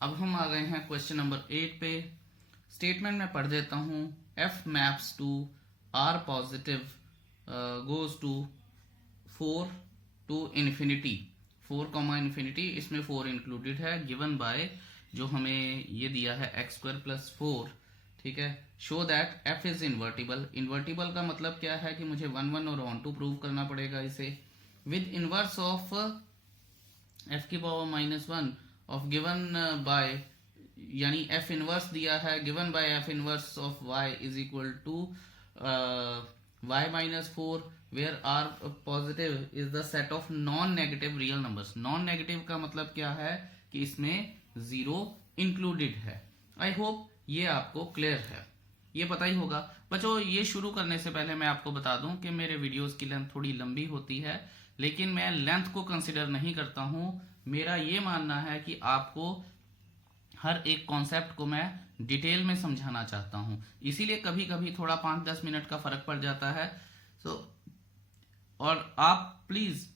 अब हम आ गए हैं क्वेश्चन नंबर 8 पे। स्टेटमेंट में पढ़ देता हूं। F maps to R positive goes to 4 to infinity, 4 comma infinity, इसमें 4 इंक्लूडेड है, गिवन बाय जो हमें ये दिया है x2+4। ठीक है। Show that f is invertible. Invertible का मतलब क्या है कि मुझे 1 1 और 1 2 प्रूव करना पड़ेगा इसे। विद इनवर्स ऑफ f की पावर -1 ऑफ गिवन बाय, यानी f इनवर्स दिया है given by f inverse of y is equal to y-4, where r positive is the set of non negative real numbers. Non negative का मतलब क्या है कि इसमें 0 इंक्लूडेड है। आई होप ये आपको क्लियर है, ये पता ही होगा। बच्चों, ये शुरू करने से पहले मैं आपको बता दूं कि मेरे वीडियोस की लेंथ थोड़ी लंबी होती है, लेकिन मैं लेंथ को कंसिडर नहीं करता हूं। मेरा ये मानना है कि आपको हर एक कॉन्सेप्ट को मैं डिटेल में समझाना चाहता हूं, इसीलिए कभी कभी थोड़ा 5-10 मिनट का फर्क पड़ जाता है। और आप प्लीज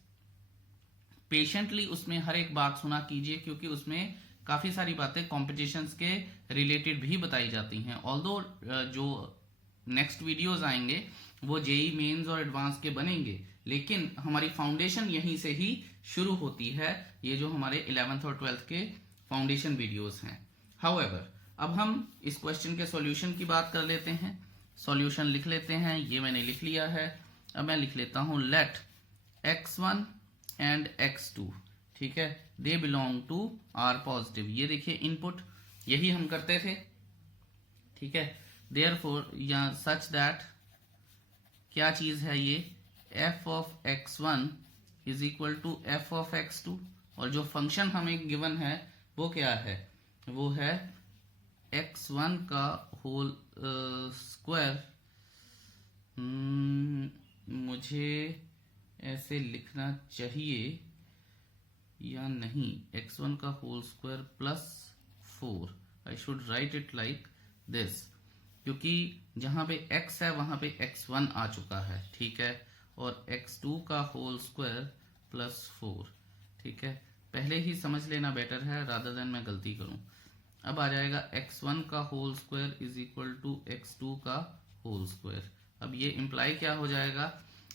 पेशेंटली उसमें हर एक बात सुना कीजिए, क्योंकि उसमें काफी सारी बातें कॉम्पिटिशन्स के रिलेटेड भी बताई जाती हैं। ऑल्दो जो नेक्स्ट वीडियोस आएंगे वो जेई मेंस और एडवांस के बनेंगे, लेकिन हमारी फाउंडेशन यहीं से ही शुरू होती है, ये जो हमारे 11th और 12th के फाउंडेशन वीडियोस हैं। हाउएवर, अब हम इस क्वेश्चन के सॉल्यूशन की बात कर लेते हैं। सॉल्यूशन लिख लेते हैं, ये मैंने लिख लिया है। अब मैं लिख लेता हूं लेट x1 एंड x2, ठीक है, they belong to R positive. ये देखिए इनपुट, यही हम करते थे, ठीक है। देयरफॉर या सच दैट क्या चीज है ये, f of x1 is equal to f of x2, और जो फंक्शन हमें गिवन है वो क्या है, वो है x1 का होल स्क्वायर। मुझे ऐसे लिखना चाहिए या नहीं, x1 का whole square plus 4, I should write it like this, क्योंकि जहां पे x है वहां पे x1 आ चुका है, ठीक है, और x2 का होल स्क्वायर प्लस 4, ठीक है। पहले ही समझ लेना बेटर है रादर देन मैं गलती करूं। अब आ जाएगा x1 का whole square is equal to x2 का होल स्क्वायर। अब ये इंप्लाई क्या हो जाएगा,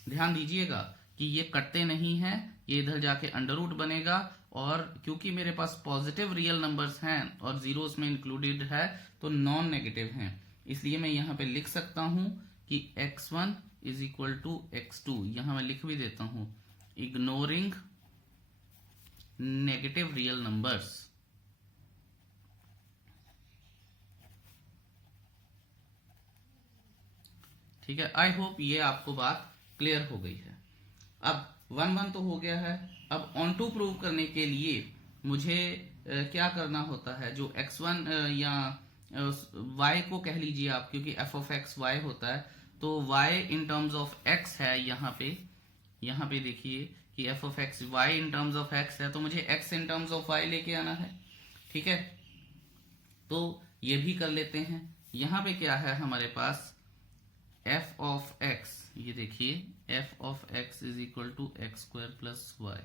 ध्यान दीजिएगा कि ये कटते नहीं हैं, ये इधर जाके अंडर रूट बनेगा, और क्योंकि मेरे पास पॉजिटिव रियल नंबर्स हैं और जीरोस में इंक्लूडेड है तो नॉन नेगेटिव हैं, इसलिए मैं यहाँ पे लिख सकता हूं कि x1 is equal to x2। यहां मैं लिख भी देता हूं इग्नोरिंग नेगेटिव रियल नंबर्स। ठीक है, आई होप ये आपको बात क्लियर हो गई है। अब 1 1 तो हो गया है। अब ऑन टू प्रूव करने के लिए मुझे क्या करना होता है, जो x1 या y को कह लीजिए आप, क्योंकि f ऑफ x y होता है, तो y in terms of x है। यहाँ पे देखिए कि f of x y in terms of x है, तो मुझे x in terms of y लेके आना है, ठीक है। तो ये भी कर लेते हैं। यहाँ पे क्या है हमारे पास, f ऑफ x, ये देखिए f of x is equal to x square plus Y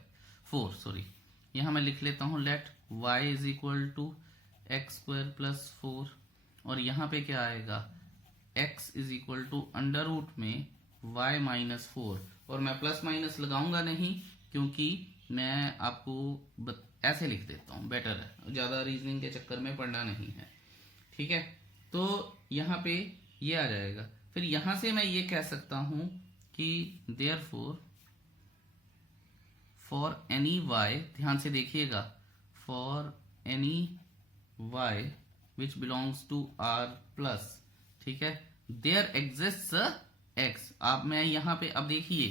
4, sorry, यहां मैं लिख लेता हूं let y is equal to x square plus 4, और यहां पे क्या आएगा, x is equal to under root में y-4, और मैं प्लस माइनस लगाऊंगा नहीं, क्योंकि मैं आपको ऐसे लिख देता हूं, बेटर है, ज्यादा रीजनिंग के चक्कर में पढ़ना नहीं है, ठीक है। तो यहाँ पे ये आ जाएगा। फिर यहां से मैं ये कह सकता हूं कि देयरफॉर फॉर एनी y, ध्यान से देखिएगा, for any y which belongs to r plus, ठीक है, देयर एग्जिस्ट्स x। आप मैं यहाँ पे अब देखिए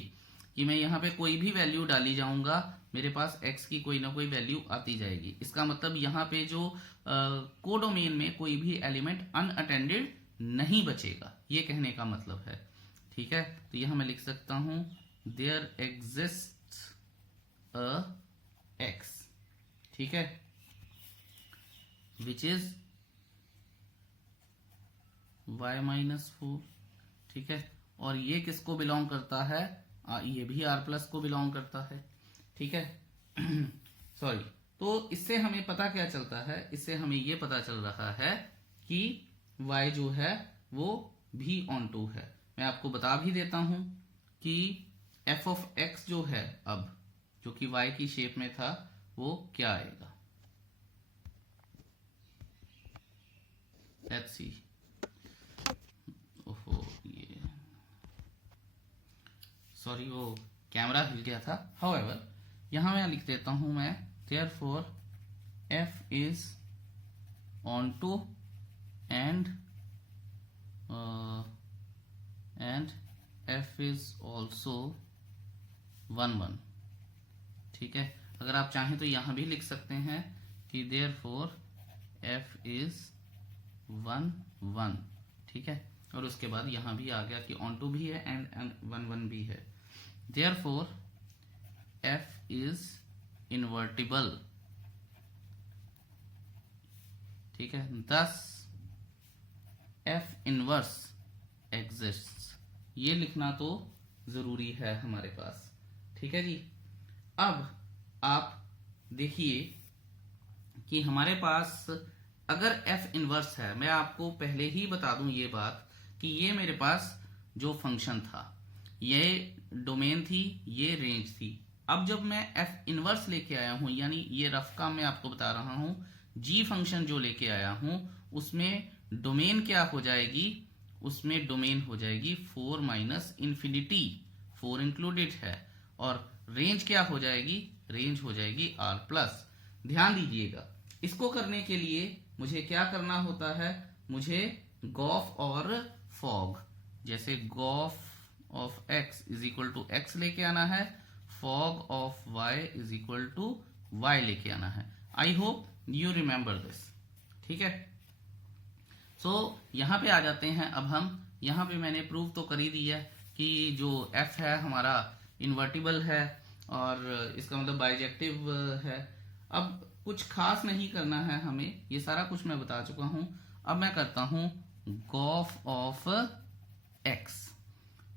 कि मैं यहाँ पे कोई भी वैल्यू डाली जाऊंगा, मेरे पास x की कोई ना कोई वैल्यू आती जाएगी। इसका मतलब यहाँ पे जो कोडोमेन में कोई भी एलिमेंट अनअटेंडेड नहीं बचेगा, ये कहने का मतलब है, ठीक है। तो यहां मैं लिख सकता हूं देयर एग्जिस्ट अ x, ठीक है, विच इज y-4, ठीक है, और ये किसको बिलोंग करता है, ये भी r प्लस को बिलोंग करता है, ठीक है। सॉरी, तो इससे हमें पता क्या चलता है, इससे हमें ये पता चल रहा है कि y जो है वो भी ऑन टू है। मैं आपको बता भी देता हूं कि f ऑफ x जो है अब, जो कि y की शेप में था, वो क्या आएगा। Let's see. ओहो, ये सॉरी, वो कैमरा हिल गया था। हाउएवर यहां मैं लिख देता हूं मैं, therefore f is onto and f is also 1 1। ठीक है, अगर आप चाहें तो यहां भी लिख सकते हैं कि therefore f is 1 1। ठीक है, और उसके बाद यहां भी आ गया कि ऑन टू भी है एंड 1 1 भी है। therefore f is invertible। ठीक है, thus f इनवर्स exists। ये लिखना तो जरूरी है हमारे पास। ठीक है जी। अब आप देखिए कि हमारे पास अगर f इनवर्स है, मैं आपको पहले ही बता दूं ये बात कि ये मेरे पास जो फंक्शन था, ये डोमेन थी, ये रेंज थी। अब जब मैं f इनवर्स लेके आया हूं, यानी ये रफ काम मैं आपको बता रहा हूं, g फंक्शन जो लेके आया हूं उसमें डोमेन क्या हो जाएगी, उसमें डोमेन हो जाएगी 4 माइनस इन्फिनिटी, 4 इंक्लूडेड है। और रेंज क्या हो जाएगी, रेंज हो जाएगी r प्लस। ध्यान दीजिएगा, इसको करने के लिए मुझे क्या करना होता है, मुझे गॉफ और फॉग, जैसे gof of x is equal to x लेके आना है, fog of y is equal to y लेके आना है। I hope you remember this. ठीक है, सो यहां पे आ जाते हैं। अब हम यहां पे मैंने प्रूव तो कर ही दिया कि जो f है हमारा इन्वर्टिबल है और इसका मतलब बाइजेक्टिव है। अब कुछ खास नहीं करना है हमें, ये सारा कुछ मैं बता चुका हूं। अब मैं करता हूं गॉफ ऑफ x।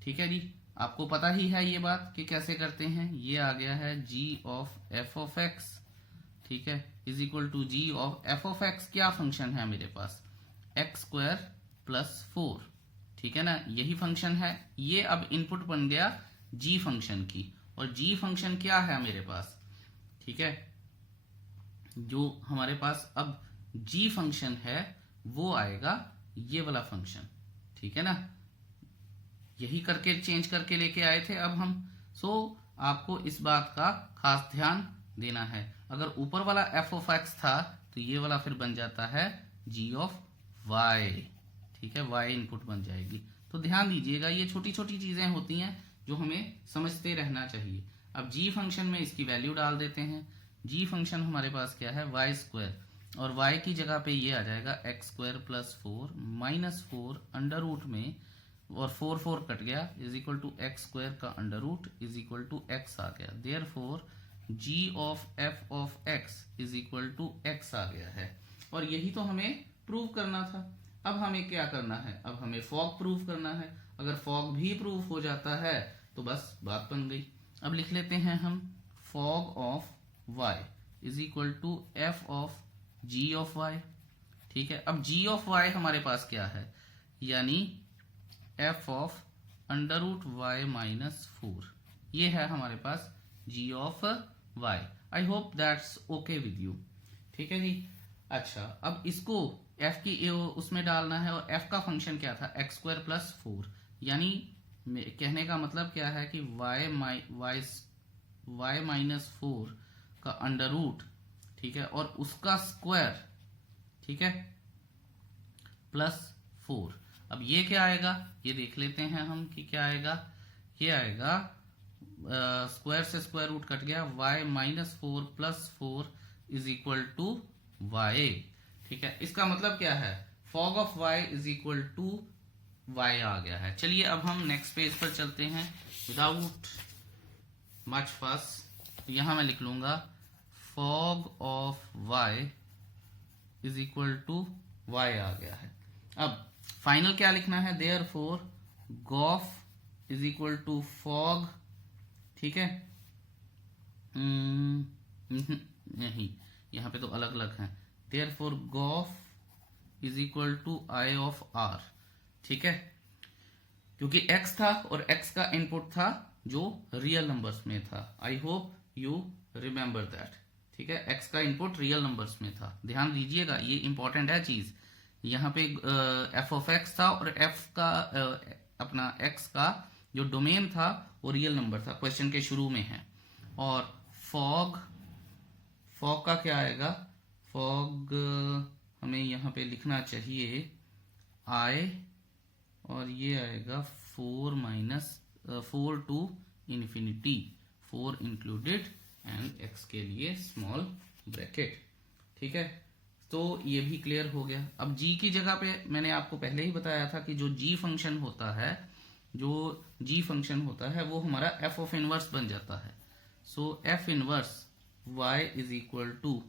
ठीक है जी, आपको पता ही है ये बात कि कैसे करते हैं। ये आ गया है g of f of x। ठीक है, is equal to g of f of x। क्या फंक्शन है मेरे पास, एक्स स्क्वायर प्लस 4। ठीक है ना, यही फंक्शन है। ये अब इनपुट बन गया g फंक्शन की, और g फंक्शन क्या है मेरे पास। ठीक है, जो हमारे पास अब g फंक्शन है वो आएगा ये वाला फंक्शन। ठीक है ना, यही करके चेंज करके लेके आए थे अब हम। सो आपको इस बात का खास ध्यान देना है। अगर ऊपर वाला f ऑफ x था तो ये वाला फिर बन जाता है g ऑफ y। ठीक है, y इनपुट बन जाएगी। तो ध्यान दीजिएगा, ये छोटी छोटी चीजें होती हैं जो हमें समझते रहना चाहिए। अब g फंक्शन में इसकी वैल्यू डाल देते हैं। g फंक्शन हमारे पास क्या है, y स्क्वायर, और y की जगह पे ये आ जाएगा x square plus 4 minus 4 under root में, और 4 4 कट गया, is equal to x square का under root is equal to x आ गया। Therefore g of f of x is equal to x आ गया है। और यही तो हमें प्रूव करना था। अब हमें क्या करना है, अब हमें फॉग प्रूव करना है। अगर फॉग भी प्रूव हो जाता है तो बस बात बन गई। अब लिख लेते हैं हम fog of y is equal to f of g of y। ठीक है, अब g ऑफ y हमारे पास क्या है, यानी f of under root y minus 4। ये है हमारे पास g of y। I hope that's okay with you. ठीक है जी। अच्छा, अब इसको f की उसमें डालना है, और f का फंक्शन क्या था, एक्स स्क्वायर प्लस 4। यानी कहने का मतलब क्या है कि y माइनस 4 का अंडर रूट, ठीक है, और उसका स्क्वायर, ठीक है, प्लस 4। अब ये क्या आएगा, ये देख लेते हैं हम कि क्या आएगा। ये आएगा स्क्वायर से स्क्वायर रूट कट गया, y minus 4 plus 4 is equal to y। ठीक है, इसका मतलब क्या है, fog of y is equal to y आ गया है। चलिए अब हम नेक्स्ट पेज पर चलते हैं विदाउट मच फस। यहां मैं लिख लूंगा fog of y is equal to y आ गया है। अब फाइनल क्या लिखना है, therefore gof is equal to fog. ठीक है, नहीं, यहाँ पे तो अलग अलग हैं। Therefore gof is equal to I of r, ठीक है, क्योंकि x था और x का इनपुट था जो रियल नंबर्स में था। आई होप यू रिमेंबर दैट, ठीक है, x का इनपुट रियल नंबर्स में था। ध्यान दीजिएगा, ये इंपॉर्टेंट है चीज। यहाँ पे f ऑफ x था और f का अपना x का जो डोमेन था वो रियल नंबर था, क्वेश्चन के शुरू में है। और फॉग का क्या आएगा, फॉग हमें यहाँ पे लिखना चाहिए i, और ये आएगा 4 to infinity, 4 included and x के लिए स्मॉल ब्रैकेट, ठीक है। तो ये भी क्लियर हो गया। अब g की जगह पे मैंने आपको पहले ही बताया था कि जो g फंक्शन होता है, वो हमारा f ऑफ इनवर्स बन जाता है। So f inverse y is equal to,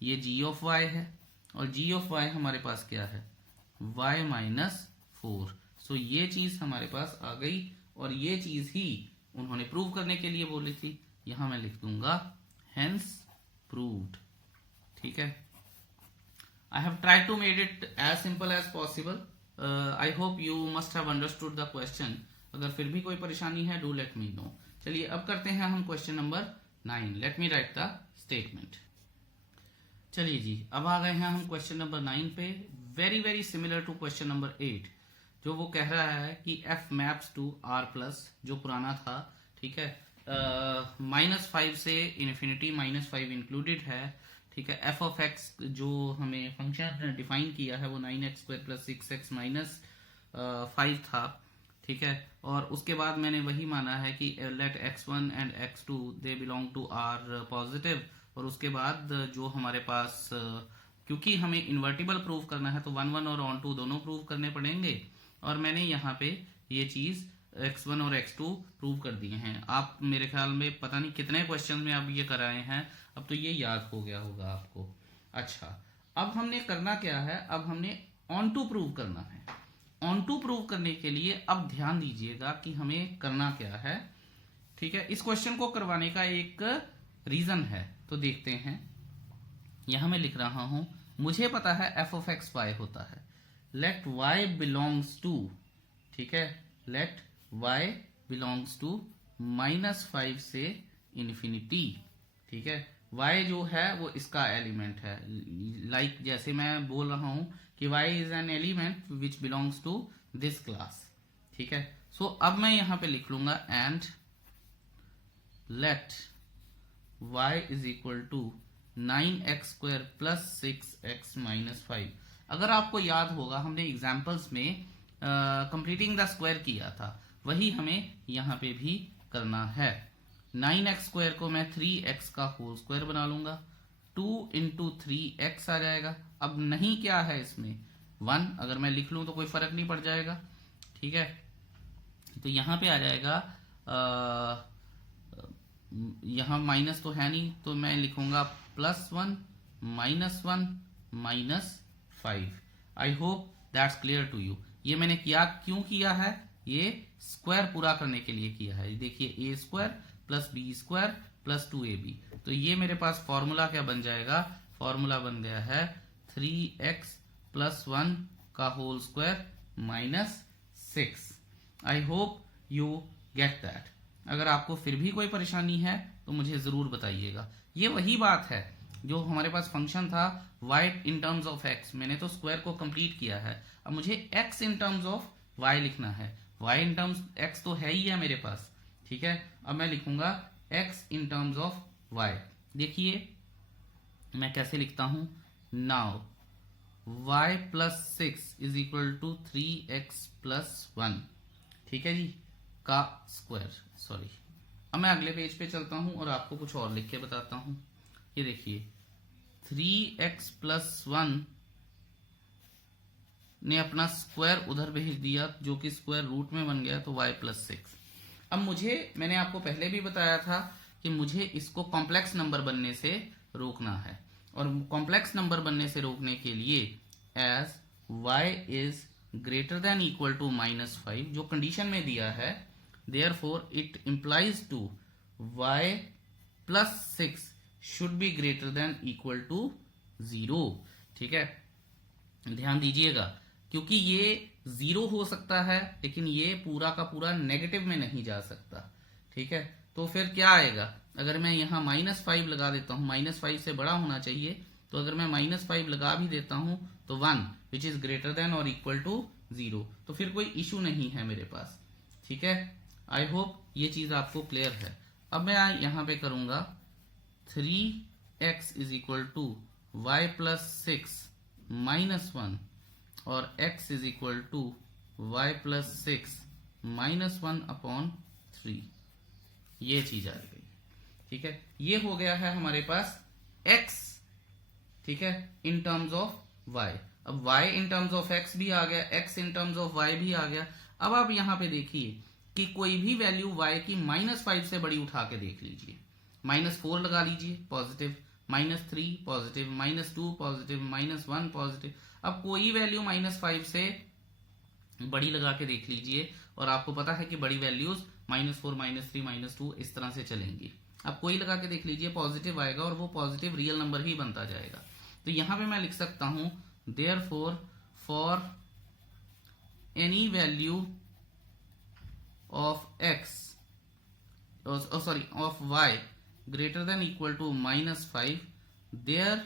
ये g ऑफ y है और g ऑफ y हमारे पास क्या है, y माइनस 4। सो ये चीज हमारे पास आ गई और ये चीज ही उन्होंने प्रूव करने के लिए बोली थी। यहां मैं लिख दूंगा हेंस प्रूव्ड, ठीक है। I have tried to made it as simple as possible. I hope you must have understood the question. अगर फिर भी कोई परेशानी है, डू लेट मी नो। चलिए अब करते हैं हम question number 9। Let me right the statement. चलिए जी, अब आ गए हैं हम क्वेश्चन नंबर 9 पे। Very very similar to question number 8, जो वो कह रहा है कि f maps to r plus, जो पुराना था, ठीक है, -5 से इन्फिनिटी, -5 इंक्लूडेड है, ठीक है। f ऑफ x जो हमें फंक्शन डिफाइन किया है वो 9x² + 6x माइनस 5 था, ठीक है। और उसके बाद मैंने वही माना है कि let x1 and x2 they belong to r positive. और उसके बाद जो हमारे पास, क्योंकि हमें इन्वर्टिबल प्रूव करना है तो 1 1 और ऑन 2 दोनों प्रूव करने पड़ेंगे। और मैंने यहाँ पे ये चीज x1 और x2 प्रूव कर दिए हैं। आप मेरे ख्याल में पता नहीं कितने क्वेश्चन में आप ये कराए हैं, अब तो ये याद हो गया होगा आपको। अच्छा, अब हमने करना क्या है, अब हमने ऑन टू प्रूव करना है। ऑन टू प्रूव करने के लिए अब ध्यान दीजिएगा कि हमें करना क्या है, ठीक है। इस क्वेश्चन को करवाने का एक रीजन है, तो देखते हैं। यहां मैं लिख रहा हूं, मुझे पता है f ऑफ x y होता है, लेट y बिलोंग्स टू, ठीक है, लेट y बिलोंग्स टू -5 से इन्फिनिटी, ठीक है। y जो है वो इसका एलिमेंट है, लाइक जैसे मैं बोल रहा हूं कि y is an element which belongs to this class, ठीक है। सो अब मैं यहां पे लिख लूंगा and let y is equal to 9x² + 6x - 5। अगर आपको याद होगा, हमने एग्जाम्पल्स में कंप्लीटिंग द स्क्वायर किया था, वही हमें यहाँ पे भी करना है। 9x² को मैं 3x का होल स्क्वायर बना लूंगा, 2 × 3x आ जाएगा। अब नहीं क्या है इसमें 1, अगर मैं लिख लूं तो कोई फर्क नहीं पड़ जाएगा, ठीक है। तो यहाँ पे आ जाएगा, यहाँ माइनस तो है नहीं, तो मैं लिखूंगा +1 -1 -5। I hope that's clear to you. ये मैंने क्यों किया है, ये स्क्वायर पूरा करने के लिए किया है। देखिए a² + b² + 2ab। तो ये मेरे पास फॉर्मूला क्या बन जाएगा, फॉर्मूला बन गया है 3x + 1 का whole square -6। I hope you get that. अगर आपको फिर भी कोई परेशानी है तो मुझे जरूर बताइएगा। ये वही बात है जो हमारे पास फंक्शन था y in terms of x, मैंने तो स्क्वायर को कंप्लीट किया है। अब मुझे x in terms of y लिखना है। y इन टर्म्स x तो है ही है मेरे पास, ठीक है। अब मैं लिखूंगा x in terms of y। देखिए मैं कैसे लिखता हूं, now y + 6 is equal to 3x + 1, ठीक है जी, का स्क्वायर। सॉरी, अब मैं अगले पेज पे चलता हूं और आपको कुछ और लिख के बताता हूं। ये देखिए 3x + 1 ने अपना स्क्वायर उधर भेज दिया, जो कि स्क्वायर रूट में बन गया, तो y + 6। अब मैंने आपको पहले भी बताया था कि मुझे इसको कॉम्प्लेक्स नंबर बनने से रोकना है, और कॉम्प्लेक्स नंबर बनने से रोकने के लिए as y is greater than equal to -5 जो कंडीशन में दिया है, therefore it implies to y + 6 should be greater than equal to 0। ठीक है, ध्यान दीजिएगा, क्योंकि ये 0 हो सकता है लेकिन ये पूरा का पूरा नेगेटिव में नहीं जा सकता। ठीक है, तो फिर क्या आएगा, अगर मैं यहाँ -5 लगा देता हूँ, -5 से बड़ा होना चाहिए, तो अगर मैं -5 लगा भी देता हूँ तो 1 विच इज ग्रेटर देन और इक्वल टू 0, तो फिर कोई इशू नहीं है मेरे पास। ठीक है, आई होप ये चीज आपको क्लियर है। अब मैं यहाँ पे करूंगा 3x is equal to y plus 6 -1 और x is equal to y plus 6 -1 upon 3, ये चीज आ गई। ठीक है, ये हो गया है हमारे पास x, ठीक है, इन टर्म्स ऑफ y। अब y in terms of x भी आ गया, x in terms of y भी आ गया। अब आप यहां पे देखिए कि कोई भी वैल्यू y की -5 से बड़ी उठा के देख लीजिए, -4 लगा लीजिए पॉजिटिव, -3 पॉजिटिव, -2 पॉजिटिव, -1 पॉजिटिव। अब कोई वैल्यू -5 से बड़ी लगा के देख लीजिए और आपको पता है कि बड़ी वैल्यूज -4, -3, -2 इस तरह से चलेंगी। अब कोई लगा के देख लीजिए, पॉजिटिव आएगा और वो पॉजिटिव रियल नंबर ही बनता जाएगा। तो यहां पे मैं लिख सकता हूं therefore for any value of x of y greater than equal to -5 there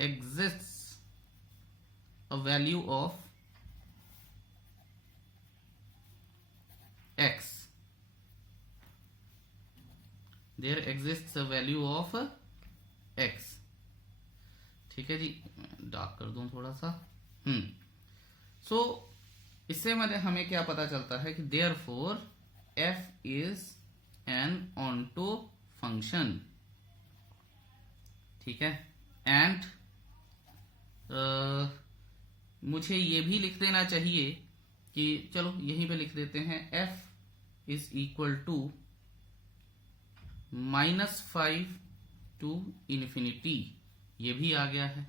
exists a value of x, there exists a value of x। ठीक है जी, डार्क कर दूं थोड़ा सा। सो इससे हमें क्या पता चलता है कि therefore f is N onto function. ठीक है, एंड मुझे ये भी लिख देना चाहिए कि चलो यहीं पे लिख देते हैं f is equal to -5 to infinity, ये भी आ गया है।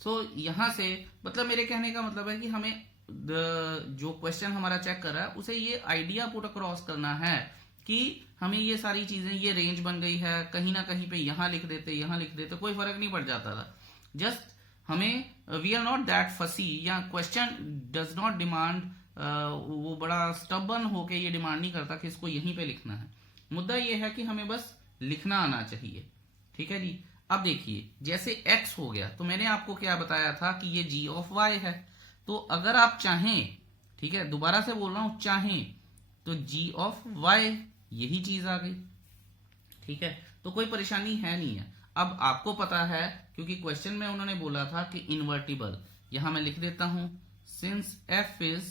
सो यहां से मतलब मेरे कहने का मतलब है कि हमें जो क्वेश्चन हमारा चेक कर रहा है उसे ये आइडिया पुट अक्रॉस करना है कि हमें ये सारी चीजें, ये रेंज बन गई है, कहीं ना कहीं पे यहां लिख देते कोई फर्क नहीं पड़ जाता था। जस्ट हमें वी आर नॉट दैट फसी, या क्वेश्चन डज नॉट डिमांड, वो बड़ा स्टबन होके ये डिमांड नहीं करता कि इसको यहीं पे लिखना है। मुद्दा ये है कि हमें बस लिखना आना चाहिए। ठीक है जी, अब देखिए जैसे x हो गया, तो मैंने आपको क्या बताया था कि ये g ऑफ y है। तो अगर आप चाहें, ठीक है, दोबारा से बोल रहा हूं, चाहें तो g ऑफ y, यही चीज आ गई। ठीक है, तो कोई परेशानी है नहीं है। अब आपको पता है क्योंकि क्वेश्चन में उन्होंने बोला था कि इन्वर्टिबल, यहां मैं लिख देता हूं since f is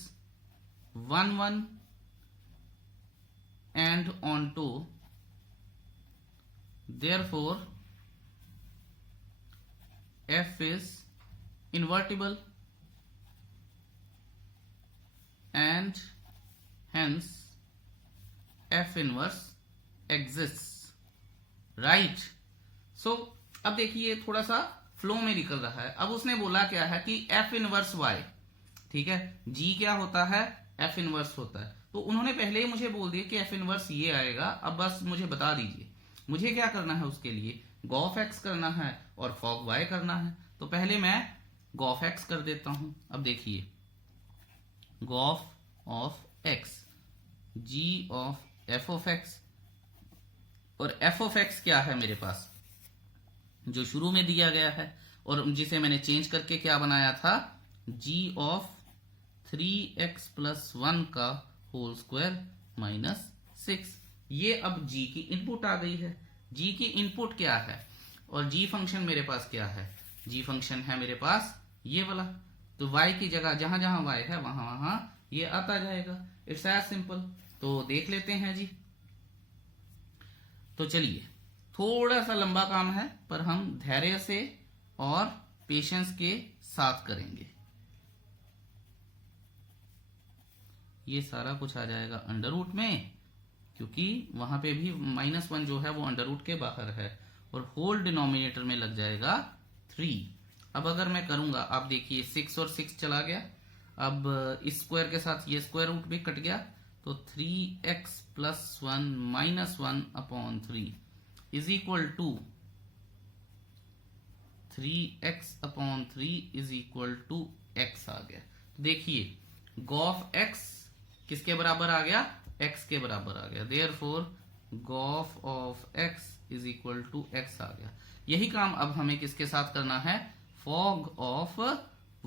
1 1 and onto, therefore f is invertible and hence f inverse exists, right? So अब देखिए थोड़ा सा फ्लो में निकल रहा है। अब उसने बोला क्या है कि f इनवर्स y, ठीक है, g क्या होता है, f इनवर्स होता है। तो उन्होंने पहले ही मुझे बोल दिया कि f इनवर्स ये आएगा। अब बस मुझे बता दीजिए मुझे क्या करना है, उसके लिए गॉफ एक्स करना है और फॉग वाई करना है। तो पहले मैं गॉफ एक्स कर देता हूं। अब देखिए gof of x, g of f of x, और एफ ऑफ एक्स क्या है मेरे पास, जो शुरू में दिया गया है और जिसे मैंने चेंज करके क्या बनाया था, जी ऑफ 3x + 1 का होल स्क्वायर -6। ये अब g की इनपुट आ गई है। g की इनपुट क्या है और g फंक्शन मेरे पास क्या है, g फंक्शन है मेरे पास ये वाला। तो y की जगह जहां जहां y है वहां वहां ये आता जाएगा। It's as simple. तो देख लेते हैं जी। तो चलिए, थोड़ा सा लंबा काम है पर हम धैर्य से और पेशेंस के साथ करेंगे। ये सारा कुछ आ जाएगा अंडर रूट में, क्योंकि वहां पे भी -1 जो है वो अंडर रूट के बाहर है, और होल डिनोमिनेटर में लग जाएगा 3। अब अगर मैं करूंगा, आप देखिए 6 और 6 चला गया। अब इस स्क्वायर के साथ ये स्क्वायर रूट भी कट गया, तो 3x + 1 -1 upon 3। Is equal to 3x/3 is equal to x आ गया। तो देखिए गॉफ x किसके बराबर आ गया, x के बराबर आ गया, therefore gof of x is equal to x आ गया। यही काम अब हमें किसके साथ करना है, फॉग ऑफ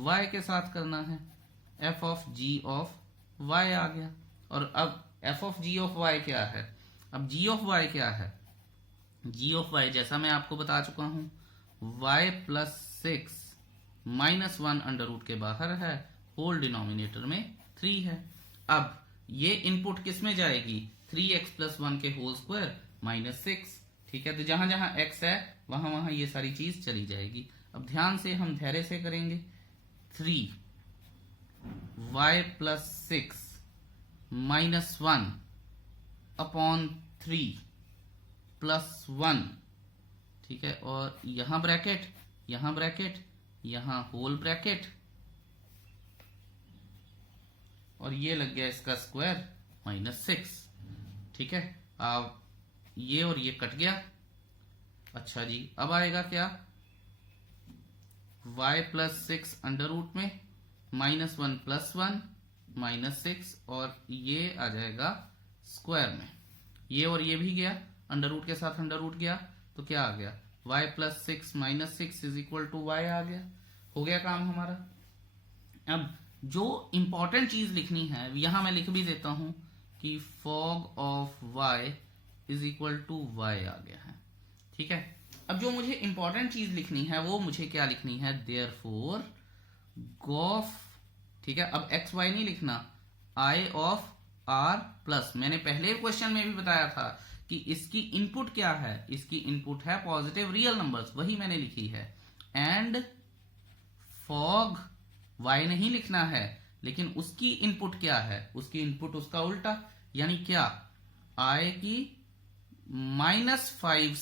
y के साथ करना है, f of g of y आ गया। और अब f of g of y क्या है, अब g ऑफ y क्या है, g ऑफ y जैसा मैं आपको बता चुका हूं y plus 6 minus 1 under root के बाहर है, होल डिनोमिनेटर में 3 है। अब ये इनपुट किस में जाएगी, 3x प्लस 1 के होल स्क्वायर माइनस 6, ठीक है। तो जहां जहां x है वहां वहां ये सारी चीज चली जाएगी। अब ध्यान से हम धैर्य से करेंगे, 3y plus 6 minus 1 upon 3 plus 1, ठीक है। और यहां ब्रैकेट, यहां ब्रैकेट, यहां होल ब्रैकेट, और ये लग गया इसका स्क्वायर माइनस 6, ठीक है। अब ये और ये कट गया। अच्छा जी, अब आएगा क्या, y प्लस 6 अंडर रूट में माइनस 1 प्लस 1 माइनस 6, और ये आ जाएगा स्क्वायर में, ये और ये भी गया, अंडर रूट के साथ अंडर रूट गया, तो क्या आ गया, y plus 6 minus 6 is equal to y आ गया। हो गया काम हमारा। अब जो इंपॉर्टेंट चीज लिखनी है यहां मैं लिख भी देता हूं कि fog of y is equal to y आ गया है, ठीक है। अब जो मुझे इंपॉर्टेंट चीज लिखनी है वो मुझे क्या लिखनी है, देयरफॉर गॉफ, ठीक है। अब एक्स वाई नहीं लिखना, आई ऑफ आर प्लस, मैंने पहले क्वेश्चन में भी बताया था कि इसकी इनपुट क्या है, इसकी इनपुट है पॉजिटिव रियल नंबर्स, वही मैंने लिखी है। एंड फॉग y नहीं लिखना है, लेकिन उसकी इनपुट क्या है, उसकी इनपुट उसका उल्टा, यानी क्या, i की -5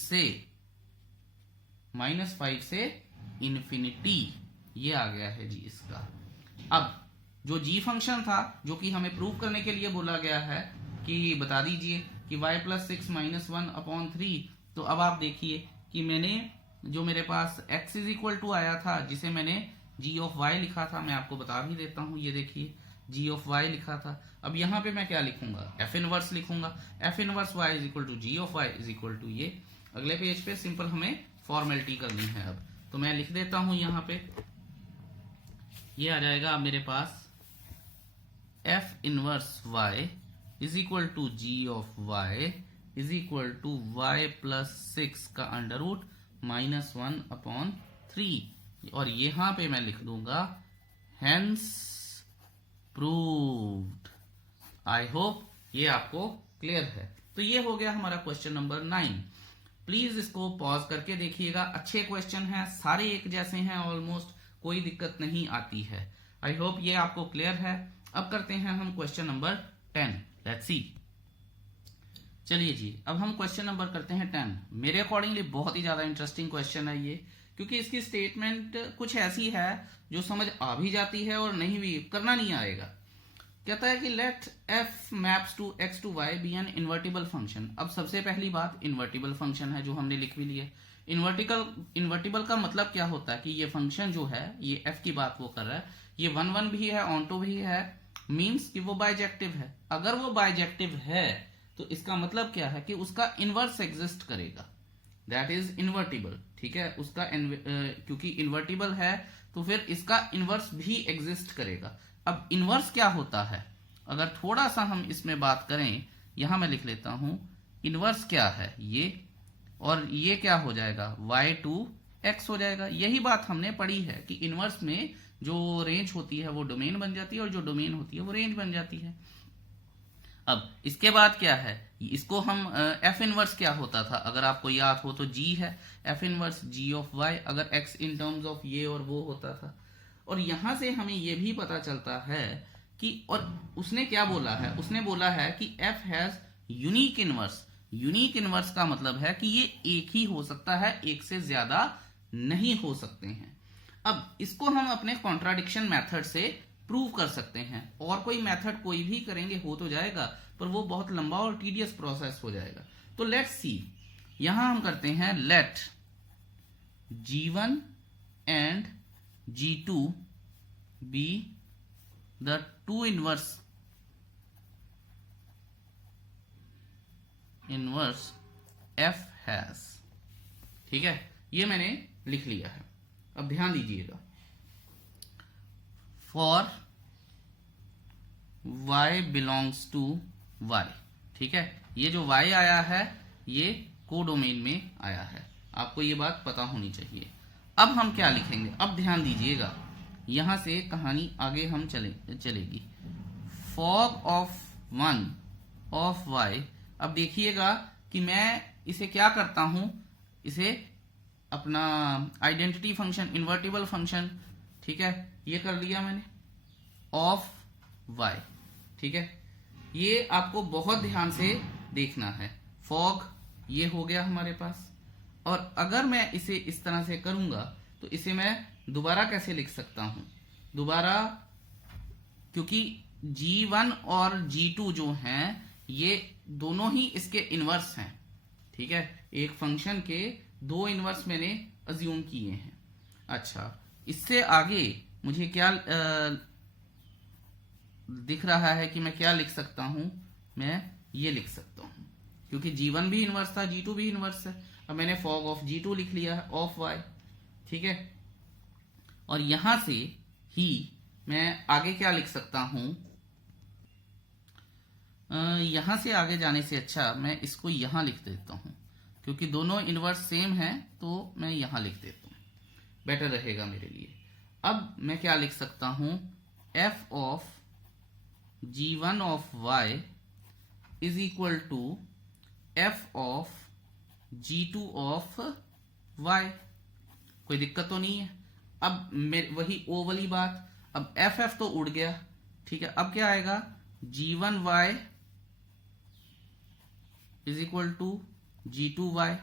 से इन्फिनिटी, ये आ गया है जी इसका। अब जो g फंक्शन था जो कि हमें प्रूव करने के लिए बोला गया है कि बता दीजिए कि y प्लस 6 माइनस 1 अपॉन 3, तो अब आप देखिए कि मैंने जो मेरे पास x इज इक्वल टू आया था, जिसे मैंने g ऑफ y लिखा था, मैं आपको बता भी देता हूं, ये देखिए g ऑफ y लिखा था। अब यहां पे मैं क्या लिखूंगा, f इनवर्स लिखूंगा, f inverse y is equal to g of y is equal to ये। अगले पेज पे सिंपल हमें फॉर्मेलिटी करनी है। अब तो मैं लिख देता हूं यहां पे, ये आ जाएगा अब मेरे पास f inverse y is equal to g of y is equal to y plus 6 का अंडर रूट माइनस 1 अपॉन 3, और यहां पे मैं लिख दूंगा हेंस प्रूव्ड। आई होप ये आपको क्लियर है। तो ये हो गया हमारा क्वेश्चन नंबर 9। प्लीज इसको पॉज करके देखिएगा, अच्छे क्वेश्चन हैं, सारे एक जैसे हैं ऑलमोस्ट, कोई दिक्कत नहीं आती है। आई होप ये आपको क्लियर है। अब करते हैं हम क्वेश्चन नंबर 10, लेट्स सी। चलिए जी, अब हम क्वेश्चन नंबर करते हैं 10। मेरे अकॉर्डिंगली बहुत ही ज्यादा इंटरेस्टिंग क्वेश्चन है ये, क्योंकि इसकी स्टेटमेंट कुछ ऐसी है जो समझ आ भी जाती है और नहीं भी, करना नहीं आएगा। कहता है कि let f maps to x to y be an invertible function. अब सबसे पहली बात, इन्वर्टिबल फंक्शन है जो हमने लिख भी लिया। इन्वर्टिबल का मतलब क्या होता है कि ये फंक्शन जो है, ये f की बात वो कर रहा है, ये 1 भी है, ऑन टू भी है, मीन्स कि वो बाइजेक्टिव है। अगर वो बाइजेक्टिव है तो इसका मतलब क्या है कि उसका इनवर्स एग्जिस्ट करेगा, दैट इज इन्वर्टिबल, ठीक है। उसका क्योंकि इन्वर्टिबल है तो फिर इसका इनवर्स भी एग्जिस्ट करेगा। अब इनवर्स क्या होता है, अगर थोड़ा सा हम इसमें बात करें, यहां मैं लिख लेता हूं इनवर्स क्या है ये, और ये क्या हो जाएगा, y टू x हो जाएगा। यही बात हमने पढ़ी है कि इनवर्स में जो रेंज होती है वो डोमेन बन जाती है, और जो डोमेन होती है वो रेंज बन जाती है। अब इसके बाद क्या है, इसको हम f इनवर्स क्या होता था, अगर आपको याद हो तो g है, f inverse g of y, अगर x इन टर्म्स ऑफ ये और वो होता था। और यहां से हमें ये भी पता चलता है कि, और उसने क्या बोला है, उसने बोला है कि f has unique inverse. Unique inverse का मतलब है कि ये एक ही हो सकता है, एक से ज्यादा नहीं हो सकते हैं। अब इसको हम अपने कॉन्ट्राडिक्शन मेथड से प्रूव कर सकते हैं, और कोई मेथड कोई भी करेंगे हो तो जाएगा, पर वो बहुत लंबा और टीडियस प्रोसेस हो जाएगा। तो लेट्स सी, यहां हम करते हैं let G1 and G2 be the two inverse F has. ठीक है, ये मैंने लिख लिया है। अब ध्यान दीजिएगा, for y belongs to y। ठीक है, ये जो y आया है ये कोडोमेन में आया है, आपको ये बात पता होनी चाहिए। अब हम क्या लिखेंगे, अब ध्यान दीजिएगा, यहां से कहानी आगे हम चलेगी। Fog of 1 of y। अब देखिएगा कि मैं इसे क्या करता हूं, इसे अपना आइडेंटिटी फंक्शन, इन्वर्टिबल फंक्शन, ठीक है, ये कर लिया मैंने, ऑफ y। ठीक है, ये आपको बहुत ध्यान से देखना है। फॉग ये हो गया हमारे पास, और अगर मैं इसे इस तरह से करूंगा तो इसे मैं दोबारा कैसे लिख सकता हूं, दोबारा, क्योंकि G1 और G2 जो हैं ये दोनों ही इसके इनवर्स हैं। ठीक है, एक फंक्शन के दो इनवर्स मैंने अज्यूम किए हैं। अच्छा, इससे आगे मुझे क्या दिख रहा है कि मैं क्या लिख सकता हूं, मैं ये लिख सकता हूं, क्योंकि G1 भी इनवर्स था, G2 भी इनवर्स है। अब मैंने फॉग ऑफ G2 लिख लिया है, ऑफ y। ठीक है, और यहां से ही मैं आगे क्या लिख सकता हूं, यहां से आगे जाने से अच्छा मैं इसको यहां लिख देता हूं, क्योंकि दोनों इनवर्स सेम हैं, तो मैं यहां लिख देता हूं, बेटर रहेगा मेरे लिए। अब मैं क्या लिख सकता हूं, f of G1 of y is equal to f of G2 of y। कोई दिक्कत तो नहीं है। अब वही ओ वाली बात, अब f तो उड़ गया। ठीक है, अब क्या आएगा, G1y is equal to G2y।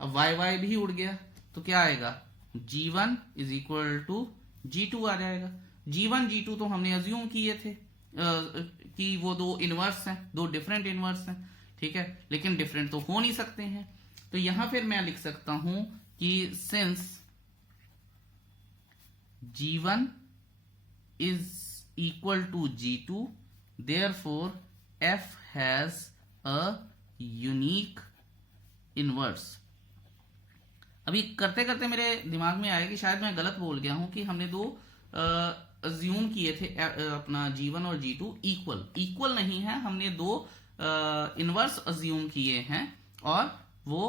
अब y भी उड़ गया, तो क्या आएगा, G1 is equal to G2 आ जाएगा। G1 G2 तो हमने अज्यूम किए थे कि वो दो इनवर्स हैं, दो डिफरेंट इनवर्स हैं। ठीक है, लेकिन डिफरेंट तो हो नहीं सकते हैं, तो यहां फिर मैं लिख सकता हूं कि since G1 is equal to G2 therefore F has a unique inverse। अभी करते करते मेरे दिमाग में आया कि शायद मैं गलत बोल गया हूं कि हमने दो अज्यूम किए थे अपना G1 और G2 इक्वल नहीं है, हमने दो इनवर्स अज्यूम किए हैं और वो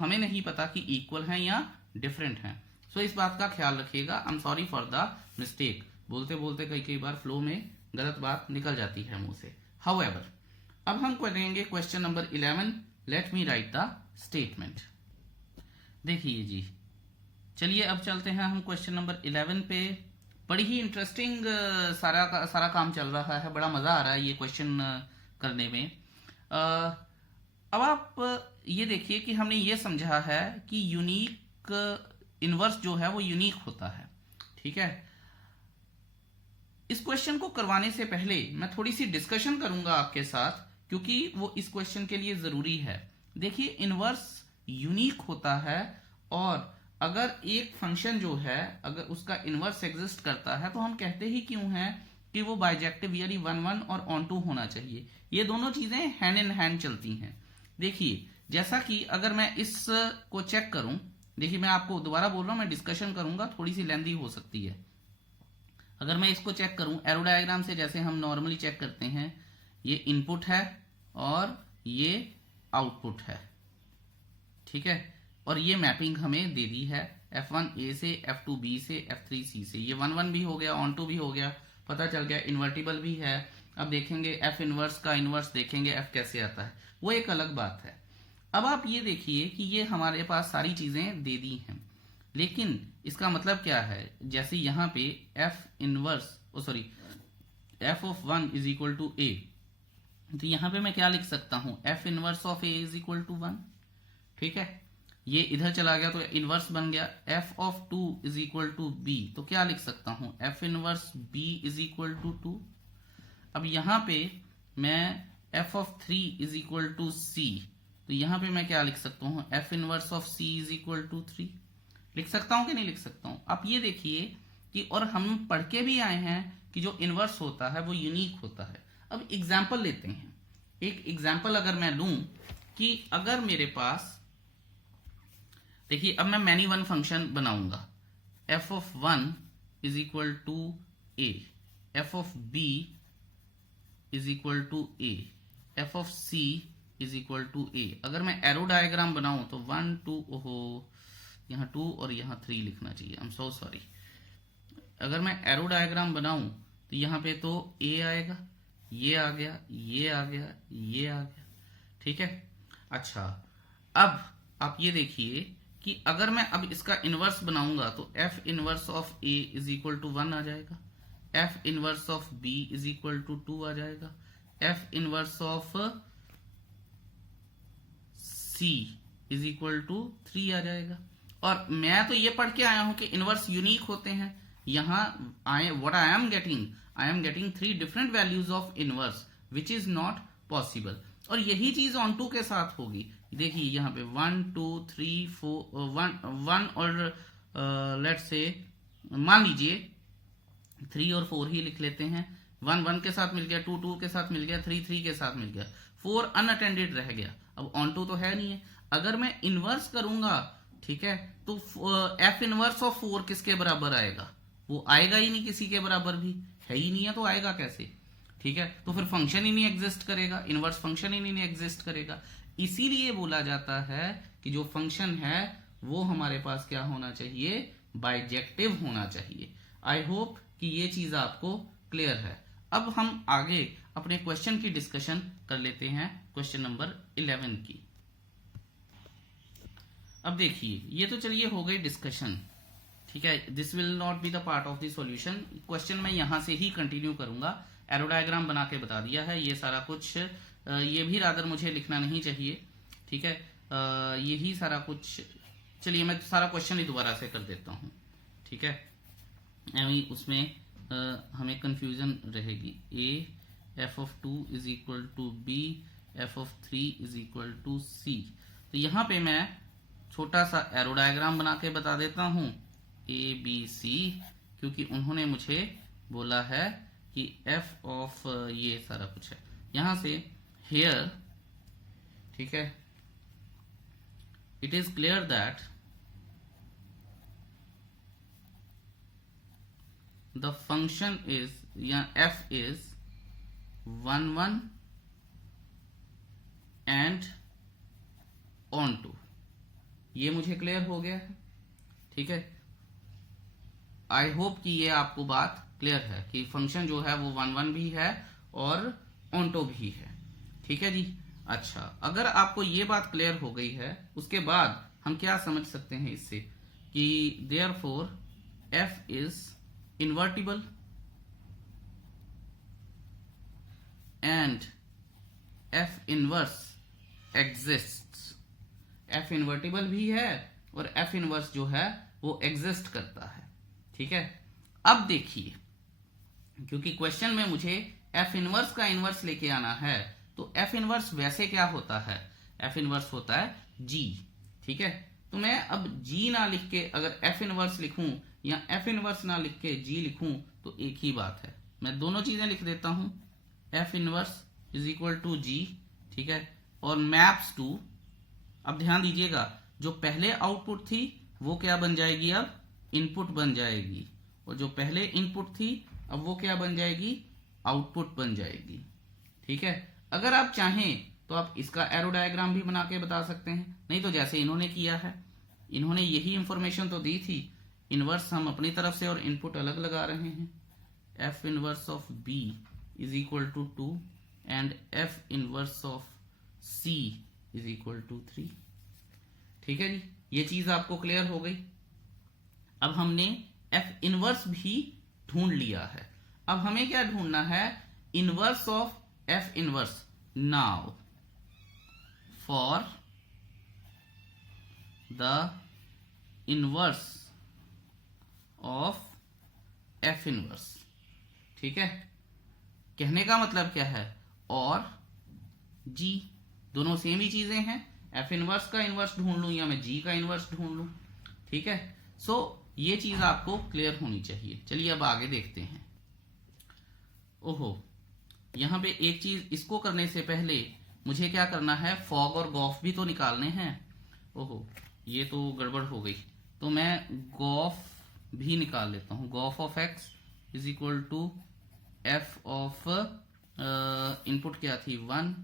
हमें नहीं पता कि इक्वल हैं या डिफरेंट हैं। सो इस बात का ख्याल रखिएगा। I am sorry for the mistake, बोलते बोलते कई बार फ्लो में गलत बात निकल जाती है मुंह से। हाउएवर, अब हम करेंगे question number 11। Let me right the statement. देखिए जी, चलिए अब चलते हैं हम क्वेश्चन नंबर 11 पे। बड़ी ही इंटरेस्टिंग सारा काम चल रहा है, बड़ा मजा आ रहा है ये क्वेश्चन करने में। अब आप ये देखिए कि हमने ये समझा है कि यूनिक इनवर्स जो है वो यूनिक होता है। ठीक है, इस क्वेश्चन को करवाने से पहले मैं थोड़ी सी डिस्कशन करूंगा आपके साथ, क्योंकि वो इस क्वेश्चन के लिए जरूरी है। देखिए, इनवर्स यूनिक होता है, और अगर एक फंक्शन जो है अगर उसका इनवर्स एग्जिस्ट करता है तो हम कहते ही क्यों हैं कि वो बाइजेक्टिव यानी 1-1 और ऑन-टू होना चाहिए। ये दोनों चीजें हैंड इन हैंड चलती हैं। देखिए, जैसा कि अगर मैं इस को चेक करूं, देखिए मैं आपको दोबारा बोल रहा हूं, मैं डिस्कशन करूंगा, थोड़ी सी लेंथी हो सकती है। अगर मैं इसको चेक करूं एरो डायग्राम से, जैसे हम नॉर्मली चेक करते हैं, ये इनपुट है और ये आउटपुट है। ठीक है, और ये मैपिंग हमें दे दी है F1 A से, F2 B से, F3 C से। ये 1-1 भी हो गया, ऑन-टू भी हो गया, पता चल गया, इन्वर्टिबल भी है। अब देखेंगे F इनवर्स का इनवर्स देखेंगे F कैसे आता है, वो एक अलग बात है। अब आप ये देखिए कि ये हमारे पास सारी चीजें दे दी हैं, लेकिन इसका मतलब क्या है, जैसे यहाँ पे F inverse F of 1 is equal to A, तो यहाँ पे मैं क्या लिख सकता हूं, F inverse of A is equal to 1। ठीक है, ये इधर चला गया तो इनवर्स बन गया। F of 2 is equal to B, तो क्या लिख सकता हूं, F inverse B is equal to 2। अब यहां पे मैं F of 3 is equal to C, तो यहां पे मैं क्या लिख सकता हूं, f inverse of c is equal to 3। लिख सकता हूं कि नहीं लिख सकता हूं? आप ये देखिए कि, और हम पढ़ के भी आए हैं कि जो इनवर्स होता है वो यूनिक होता है। अब एग्जाम्पल लेते हैं। एक एग्जाम्पल अगर मैं लूं कि अगर मेरे पास, देखिए अब मैं मैनी वन फंक्शन बनाऊंगा, f of 1 is equal to a, f of b is equal to a, f of c is equal to a. अगर मैं एरो डायग्राम बनाऊं तो 1 2, ओहो यहाँ 2 और यहाँ 3 लिखना चाहिए, आई एम सो सॉरी। अगर मैं एरो डायग्राम बनाऊं तो यहाँ पे तो ए आएगा, ये आ गया, ये आ गया, ये आ गया, ठीक है। अच्छा, अब आप ये देखिए कि अगर मैं अब इसका इनवर्स बनाऊंगा तो f inverse of a is equal to 1 आ जाएगा, f inverse of b is equal to 2 आ जाएगा, f inverse of c is equal to 3 आ जाएगा। और मैं तो ये पढ़ के आया हूं कि इनवर्स यूनिक होते हैं। यहां what I am getting 3 different values of inverse which is not possible. और यही चीज ऑन टू के साथ होगी। देखिए यहाँ पे 1 2 3 4 1 और लेट्स से मान लीजिए 3 और 4 ही लिख लेते हैं। 1 1 के साथ मिल गया, 2 2 के साथ मिल गया, 3 3 के साथ मिल गया, 4 अनअटेंडेड रह गया। अब ऑन टू तो है नहीं है। अगर मैं इनवर्स करूंगा, ठीक है, तो एफ इनवर्स ऑफ 4 किसके बराबर आएगा? वो आएगा ही नहीं, किसी के बराबर भी है ही नहीं है, तो आएगा कैसे? ठीक है, तो फिर फंक्शन ही नहीं एग्जिस्ट करेगा, इनवर्स फंक्शन ही नहीं एग्जिस्ट करेगा। इसीलिए बोला जाता है कि जो फंक्शन है वो हमारे पास क्या होना चाहिए, बाइजेक्टिव होना चाहिए। आई होप कि ये चीज आपको क्लियर है। अब हम आगे अपने क्वेश्चन की डिस्कशन कर लेते हैं, क्वेश्चन नंबर 11 की। अब देखिए, ये तो चलिए हो गई डिस्कशन, ठीक है। This will not be the part of the solution. Question मैं यहां से ही कंटिन्यू करूंगा। एरो डायग्राम बना के बता दिया है, ये सारा कुछ, ये भी रादर मुझे लिखना नहीं चाहिए, ठीक है। यही सारा कुछ, चलिए मैं सारा क्वेश्चन ही दोबारा से कर देता हूं, ठीक है। उसमें हमें कंफ्यूजन रहेगी। A f of 2 is equal to b, f of 3 is equal to c. तो यहां पे मैं छोटा सा एरो डायग्राम बना के बता देता हूं, ए बी सी, क्योंकि उन्होंने मुझे बोला है कि एफ ऑफ ये सारा कुछ है यहां से हेयर, ठीक है। It is clear that the function is, या f is 1 1 and onto. ये मुझे क्लियर हो गया है, ठीक है। आई होप कि ये आपको बात क्लियर है कि फंक्शन जो है वो 1 1 भी है और ऑनटो भी है, ठीक है जी। अच्छा, अगर आपको ये बात क्लियर हो गई है, उसके बाद हम क्या समझ सकते हैं इससे कि therefore F is invertible and f inverse exists. F invertible भी है और एफ इनवर्स जो है वो एग्जिस्ट करता है, ठीक है। अब देखिए, क्योंकि क्वेश्चन में मुझे एफ इनवर्स का इनवर्स लेके आना है, तो एफ इनवर्स वैसे क्या होता है? एफ इनवर्स होता है जी, ठीक है। तो मैं अब जी ना लिख के अगर एफ इनवर्स लिखूं या एफ इनवर्स ना लिख के जी लिखूं तो एक ही बात है। मैं दोनों चीजें लिख देता हूं, f inverse is equal to g, ठीक है, और मैप्स टू। अब ध्यान दीजिएगा, जो पहले आउटपुट थी वो क्या बन जाएगी, अब इनपुट बन जाएगी, और जो पहले इनपुट थी अब वो क्या बन जाएगी, आउटपुट बन जाएगी, ठीक है। अगर आप चाहें तो आप इसका एरो डायग्राम भी बना के बता सकते हैं, नहीं तो जैसे इन्होंने किया है, इन्होंने यही इंफॉर्मेशन तो दी थी, इनवर्स हम अपनी तरफ से और इनपुट अलग लगा रहे हैं। F inverse of b is equal to 2 and f inverse of c is equal to 3, ठीक है जी। ये चीज आपको क्लियर हो गई। अब हमने एफ इनवर्स भी ढूंढ लिया है, अब हमें क्या ढूंढना है, inverse of f inverse. Now for the inverse of f inverse, ठीक है। कहने का मतलब क्या है, और जी दोनों सेम ही चीजें हैं, एफ इनवर्स का इनवर्स ढूंढ लूं या मैं जी का इनवर्स ढूंढ लूं। ठीक है, सो ये चीज आपको क्लियर होनी चाहिए। चलिए अब आगे देखते हैं। ओहो, यहाँ पे एक चीज, इसको करने से पहले मुझे क्या करना है, फॉग और गॉफ भी तो निकालने हैं। ओहो, ये तो गड़बड़ हो गई, तो मैं गॉफ भी निकाल लेता हूं। Gof of x is equal to f of input क्या थी 1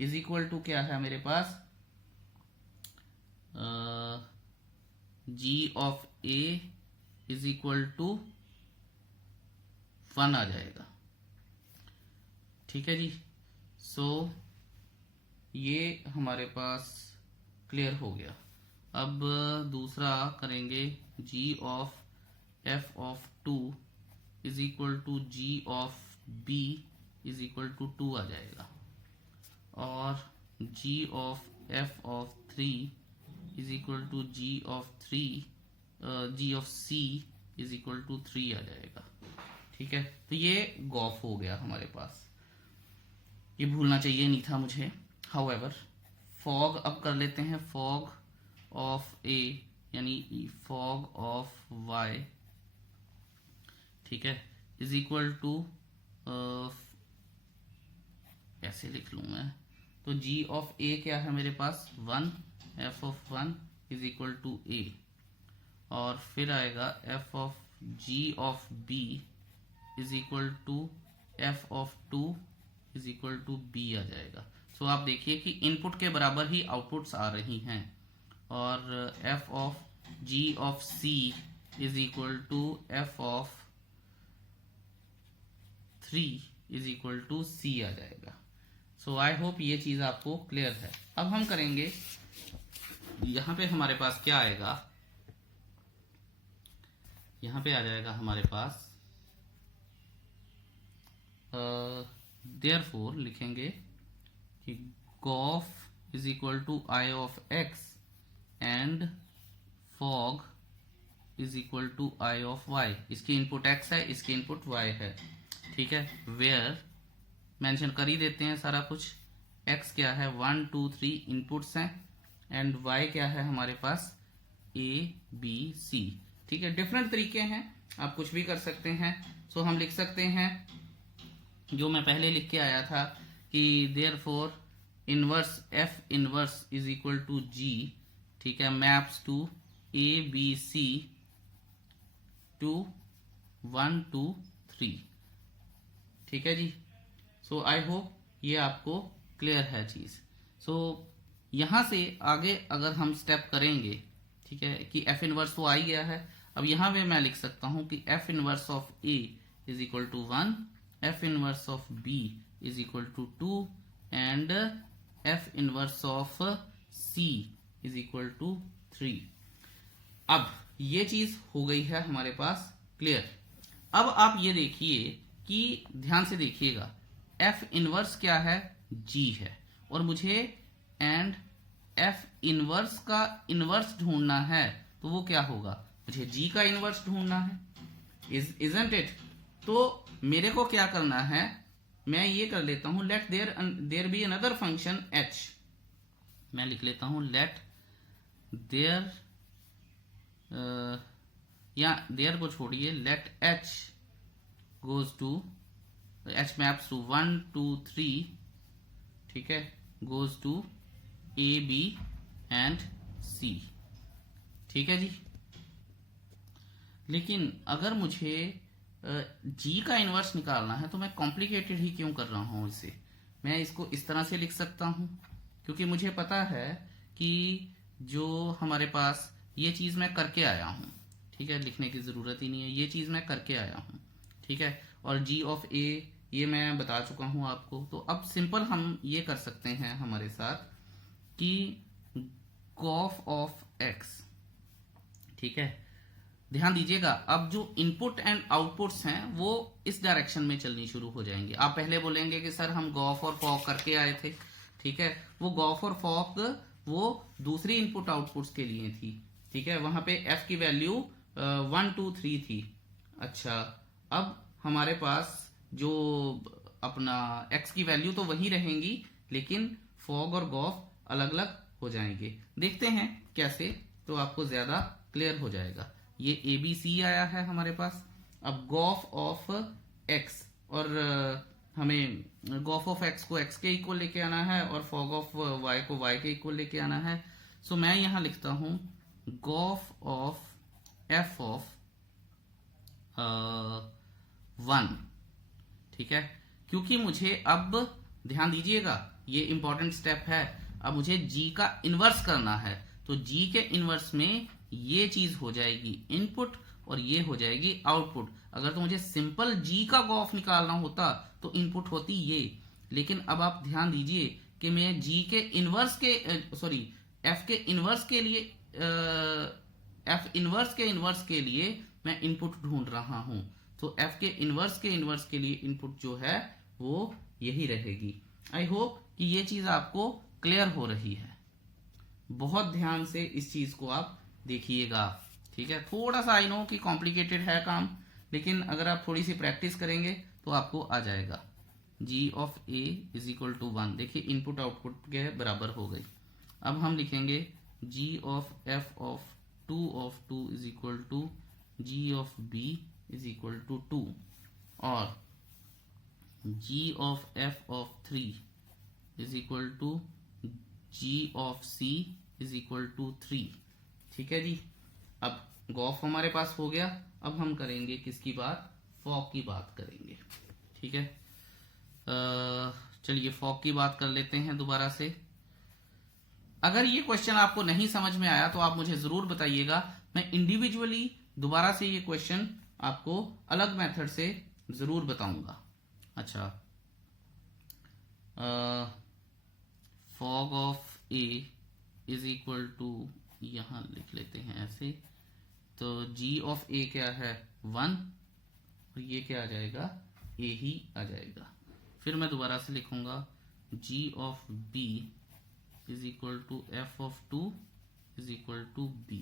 इज इक्वल टू क्या है मेरे पास, g of a is equal to 1 आ जाएगा। ठीक है जी, सो ये हमारे पास क्लियर हो गया। अब दूसरा करेंगे, g of f of 2 is equal to g of b is equal to 2 आ जाएगा, और g of f of 3 is equal to g of c is equal to 3 आ जाएगा। ठीक है, तो ये गॉफ हो गया हमारे पास, ये भूलना चाहिए नहीं था मुझे। हाउएवर, फॉग अब कर लेते हैं। फॉग ऑफ ए यानी फॉग ऑफ वाई, ठीक है, इज इक्वल टू, ऐसे लिख लूँ मैं, तो जी ऑफ ए क्या है मेरे पास 1, f of 1 is equal to a, और फिर आएगा f of g of b is equal to f of 2 is equal to b आ जाएगा। सो आप देखिए कि इनपुट के बराबर ही आउटपुट्स आ रही हैं, और f of g of c is equal to f of 3 is equal to c आ जाएगा। सो आई होप ये चीज आपको क्लियर है। अब हम करेंगे, यहां पे हमारे पास क्या आएगा, यहां पे आ जाएगा हमारे पास देयरफॉर लिखेंगे कि gof is equal to I of x and fog is equal to I of y. इसकी इनपुट x है, इसकी इनपुट y है। ठीक है, वेयर मेंशन कर ही देते हैं सारा कुछ। x क्या है 1 2 3 इनपुट्स हैं, एंड y क्या है हमारे पास a b c। ठीक है, डिफरेंट तरीके हैं, आप कुछ भी कर सकते हैं। सो हम लिख सकते हैं जो मैं पहले लिख के आया था कि therefore inverse f inverse is equal to g, ठीक है, maps to a b c to 1 2 3। ठीक है जी, सो आई होप ये आपको क्लियर है चीज। सो यहां से आगे अगर हम स्टेप करेंगे, ठीक है, कि f इनवर्स तो आ ही गया है। अब यहां पे मैं लिख सकता हूं कि f inverse of a is equal to 1, f inverse of b is equal to 2 and f inverse of c is equal to 3। अब ये चीज हो गई है हमारे पास क्लियर। अब आप ये देखिए कि ध्यान से देखिएगा, f इनवर्स क्या है g है, और मुझे एंड f इनवर्स का इनवर्स ढूंढना है, तो वो क्या होगा, मुझे g का इनवर्स ढूंढना है, इजंट इट। तो मेरे को क्या करना है, मैं ये कर लेता हूं, let there be another function h। मैं लिख लेता हूं लेट देयर, या देयर को छोड़िए, let h goes to, h maps to 1 2 3, ठीक है, goes to a b and c। ठीक है जी, लेकिन अगर मुझे g का इनवर्स निकालना है तो मैं कॉम्प्लिकेटेड ही क्यों कर रहा हूं इसे। मैं इसको इस तरह से लिख सकता हूं, क्योंकि मुझे पता है कि जो हमारे पास ये चीज मैं करके आया हूं, ठीक है, लिखने की जरूरत ही नहीं है, ये चीज मैं करके आया हूं। ठीक है, और g ऑफ a ये मैं बता चुका हूं आपको। तो अब सिंपल हम ये कर सकते हैं हमारे साथ कि गॉफ ऑफ x, ठीक है, ध्यान दीजिएगा, अब जो इनपुट एंड आउटपुट्स हैं वो इस डायरेक्शन में चलनी शुरू हो जाएंगे। आप पहले बोलेंगे कि सर हम गॉफ और फॉग करके आए थे, ठीक है, वो गॉफ और फॉग वो दूसरी इनपुट आउटपुट्स के लिए थी। ठीक है, वहां पे f की वैल्यू 1 2 3 थी। अच्छा, अब हमारे पास जो अपना x की वैल्यू तो वही रहेंगी, लेकिन फॉग और गॉफ अलग अलग हो जाएंगे। देखते हैं कैसे, तो आपको ज्यादा क्लियर हो जाएगा। ये ABC आया है हमारे पास। अब गॉफ ऑफ एक्स, और हमें गॉफ ऑफ एक्स को एक्स के इक्वल लेके आना है और फॉग ऑफ वाई को वाई के इक्वल लेके आना है। सो मैं यहां लिखता हूं गॉफ ऑफ एफ ऑफ 1, ठीक है, क्योंकि मुझे अब ध्यान दीजिएगा ये इंपॉर्टेंट स्टेप है। अब मुझे जी का इनवर्स करना है, तो जी के इनवर्स में ये चीज हो जाएगी इनपुट और ये हो जाएगी आउटपुट। अगर तो मुझे सिंपल जी का गॉफ निकालना होता तो इनपुट होती ये, लेकिन अब आप ध्यान दीजिए कि मैं जी के इनवर्स के एफ के इनवर्स के लिए एफ इनवर्स के इनवर्स के लिए मैं इनपुट ढूंढ रहा हूं। तो एफ के इनवर्स के लिए इनपुट जो है वो यही रहेगी। आई होप कि ये चीज आपको क्लियर हो रही है। बहुत ध्यान से इस चीज को आप देखिएगा, ठीक है। थोड़ा सा आई नो कि कॉम्प्लिकेटेड है काम, लेकिन अगर आप थोड़ी सी प्रैक्टिस करेंगे तो आपको आ जाएगा। G of a is equal to 1, देखिए इनपुट आउटपुट के बराबर हो गई। अब हम लिखेंगे g of f of 2 is equal to g of b is equal to 2, और g of f of 3 is equal to g of c is equal to 3, ठीक है जी। अब गॉफ हमारे पास हो गया। अब हम करेंगे किसकी बात, फॉग की बात करेंगे, ठीक है। चलिए फॉग की बात कर लेते हैं दोबारा से। अगर ये क्वेश्चन आपको नहीं समझ में आया तो आप मुझे जरूर बताइएगा, मैं इंडिविजुअली दोबारा से ये क्वेश्चन आपको अलग मेथड से जरूर बताऊंगा। अच्छा, fog of a is equal to, यहां लिख लेते हैं ऐसे, तो जी ऑफ ए क्या है 1, और ये क्या आ जाएगा ए ही आ जाएगा। फिर मैं दोबारा से लिखूंगा g of b is equal to f of 2 is equal to b.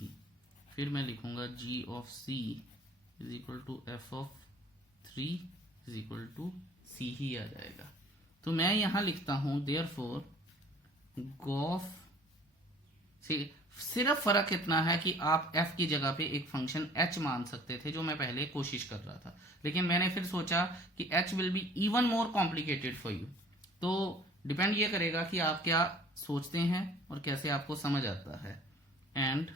फिर मैं लिखूंगा g of c is equal to f of 3 is equal to c ही आ जाएगा। तो मैं यहां लिखता हूं देयरफॉर गॉफ से सिर्फ फर्क इतना है कि आप f की जगह पे एक फंक्शन h मान सकते थे, जो मैं पहले कोशिश कर रहा था, लेकिन मैंने फिर सोचा कि h will be even more complicated for you. तो डिपेंड ये करेगा कि आप क्या सोचते हैं और कैसे आपको समझ आता है। And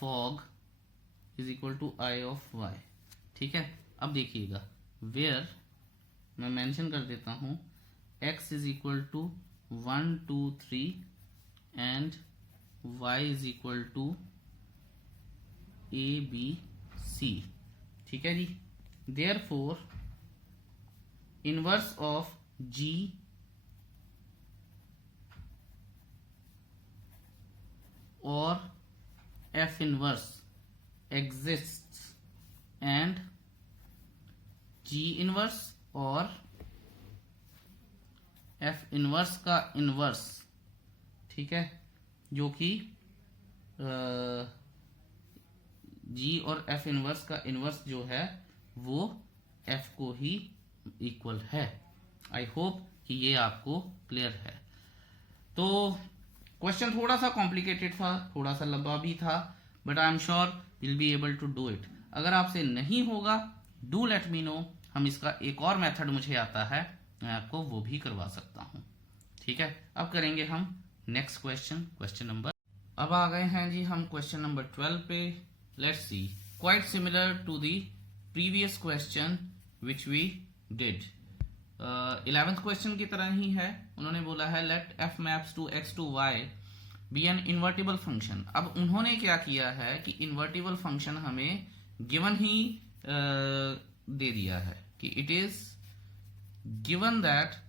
fog is equal to I of y, ठीक है। अब देखिएगा वेयर मैं मेंशन कर देता हूं x is equal to 1 2 3 and y is equal to ABC, ठीक है जी। देयरफॉर इनवर्स ऑफ G और F inverse exists and G inverse और F इनवर्स का इनवर्स, ठीक है, जो कि जी और एफ इनवर्स का इनवर्स जो है वो एफ को ही इक्वल है। आई होप कि ये आपको क्लियर है। तो क्वेश्चन थोड़ा सा कॉम्प्लिकेटेड था, थोड़ा सा लंबा भी था, but I am sure will be able to do it. अगर आपसे नहीं होगा डू लेट मी नो, हम इसका एक और मेथड मुझे आता है, मैं आपको वो भी करवा सकता हूं, ठीक है। अब करेंगे हम नेक्स्ट क्वेश्चन नंबर, अब आ गए हैं जी हम क्वेश्चन नंबर 12 पे। Let's see, quite similar to the previous question which we did. 11th question की तरह ही है। उन्होंने बोला है let f maps to x to y be an invertible function. अब उन्होंने क्या किया है कि इन्वर्टिबल फंक्शन हमें गिवन ही दे दिया है कि it is given that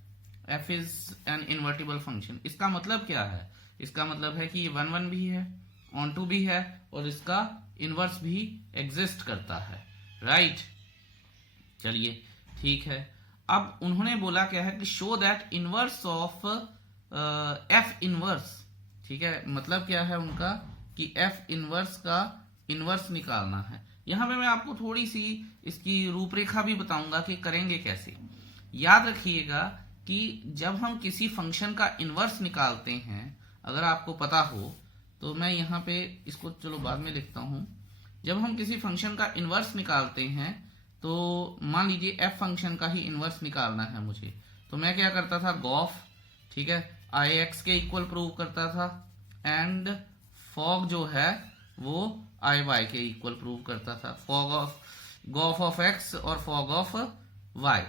f is an invertible function. इसका मतलब क्या है, इसका मतलब है कि ये 1 1 भी है, ऑन टू भी है, और इसका इनवर्स भी एग्जिस्ट करता है, राइट। चलिए ठीक है। अब उन्होंने बोला क्या है कि show that inverse of f inverse, ठीक है। मतलब क्या है उनका कि f इनवर्स का इनवर्स निकालना है। यहां पे मैं आपको थोड़ी सी इसकी रूपरेखा भी बताऊंगा कि करेंगे कैसे। याद रखिएगा कि जब हम किसी फंक्शन का इनवर्स निकालते हैं अगर आपको पता हो तो मैं यहाँ पे इसको चलो बाद में लिखता हूँ। जब हम किसी फंक्शन का इनवर्स निकालते हैं तो मान लीजिए एफ फंक्शन का ही इनवर्स निकालना है मुझे, तो मैं क्या करता था, गॉफ, ठीक है, आई एक्स के इक्वल प्रूव करता था एंड फॉग जो है वो आई वाई के इक्वल प्रूव करता था, fog of Gauff of x और फॉग ऑफ वाई,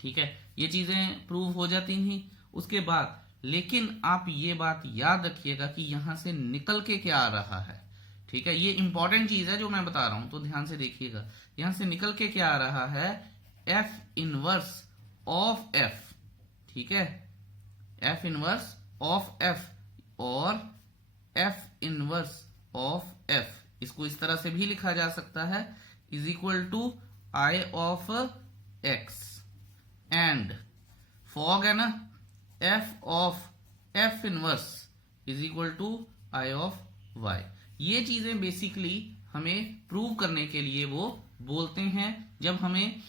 ठीक है, ये चीजें प्रूव हो जाती थी उसके बाद। लेकिन आप ये बात याद रखिएगा कि यहां से निकल के क्या आ रहा है, ठीक है, ये इंपॉर्टेंट चीज है जो मैं बता रहा हूं, तो ध्यान से देखिएगा। यहां से निकल के क्या आ रहा है, एफ इनवर्स ऑफ एफ, ठीक है, एफ इनवर्स ऑफ एफ और एफ इनवर्स ऑफ एफ, इसको इस तरह से भी लिखा जा सकता है, is equal to I of x and fog है ना, f of f inverse is equal to I of y. ये चीजें बेसिकली हमें प्रूव करने के लिए वो बोलते हैं जब हमें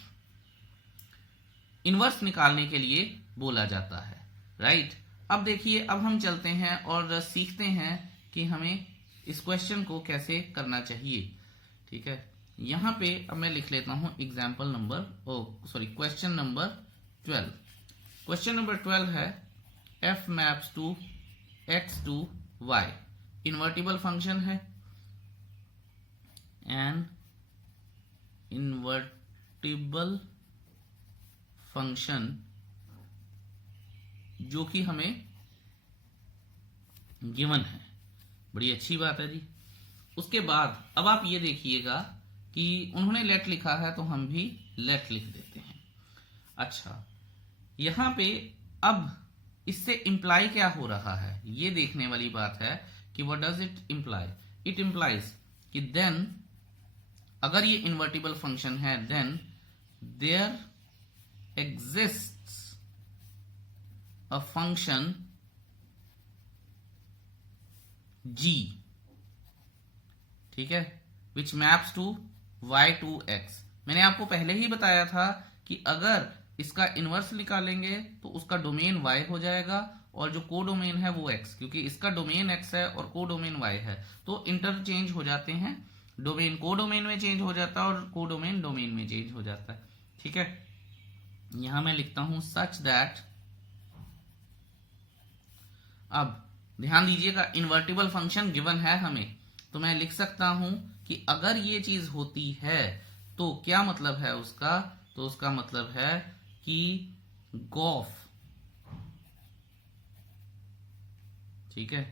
इनवर्स निकालने के लिए बोला जाता है, राइट। अब देखिए, अब हम चलते हैं और सीखते हैं कि हमें इस क्वेश्चन को कैसे करना चाहिए, ठीक है। यहां पे अब मैं लिख लेता हूं एग्जाम्पल नंबर क्वेश्चन नंबर 12। क्वेश्चन नंबर 12 है f maps to x to y, invertible function है, एन इन्वर्टिबल फंक्शन जो कि हमें गिवन है, बड़ी अच्छी बात है जी। उसके बाद अब आप ये देखिएगा कि उन्होंने लेट लिखा है तो हम भी लेट लिख देते हैं। अच्छा, यहां पे अब इससे इंप्लाई क्या हो रहा है ये देखने वाली बात है कि what does it imply. It implies कि देन अगर ये इन्वर्टिबल फंक्शन है then there exists a function g, ठीक है, which maps to y to x। मैंने आपको पहले ही बताया था कि अगर इसका इनवर्स निकालेंगे तो उसका डोमेन y हो जाएगा और जो कोडोमेन है वो x, क्योंकि इसका डोमेन x है और कोडोमेन y है, तो इंटरचेंज हो जाते हैं, डोमेन कोडोमेन में चेंज हो जाता है और कोडोमेन डोमेन में चेंज हो जाता है, ठीक है। यहां मैं लिखता हूं सच दैट, अब ध्यान दीजिएगा इन्वर्टिबल फंक्शन गिवन है हमें, तो मैं लिख सकता हूं कि अगर ये चीज होती है तो क्या मतलब है उसका, तो उसका मतलब है कि गॉफ, ठीक है,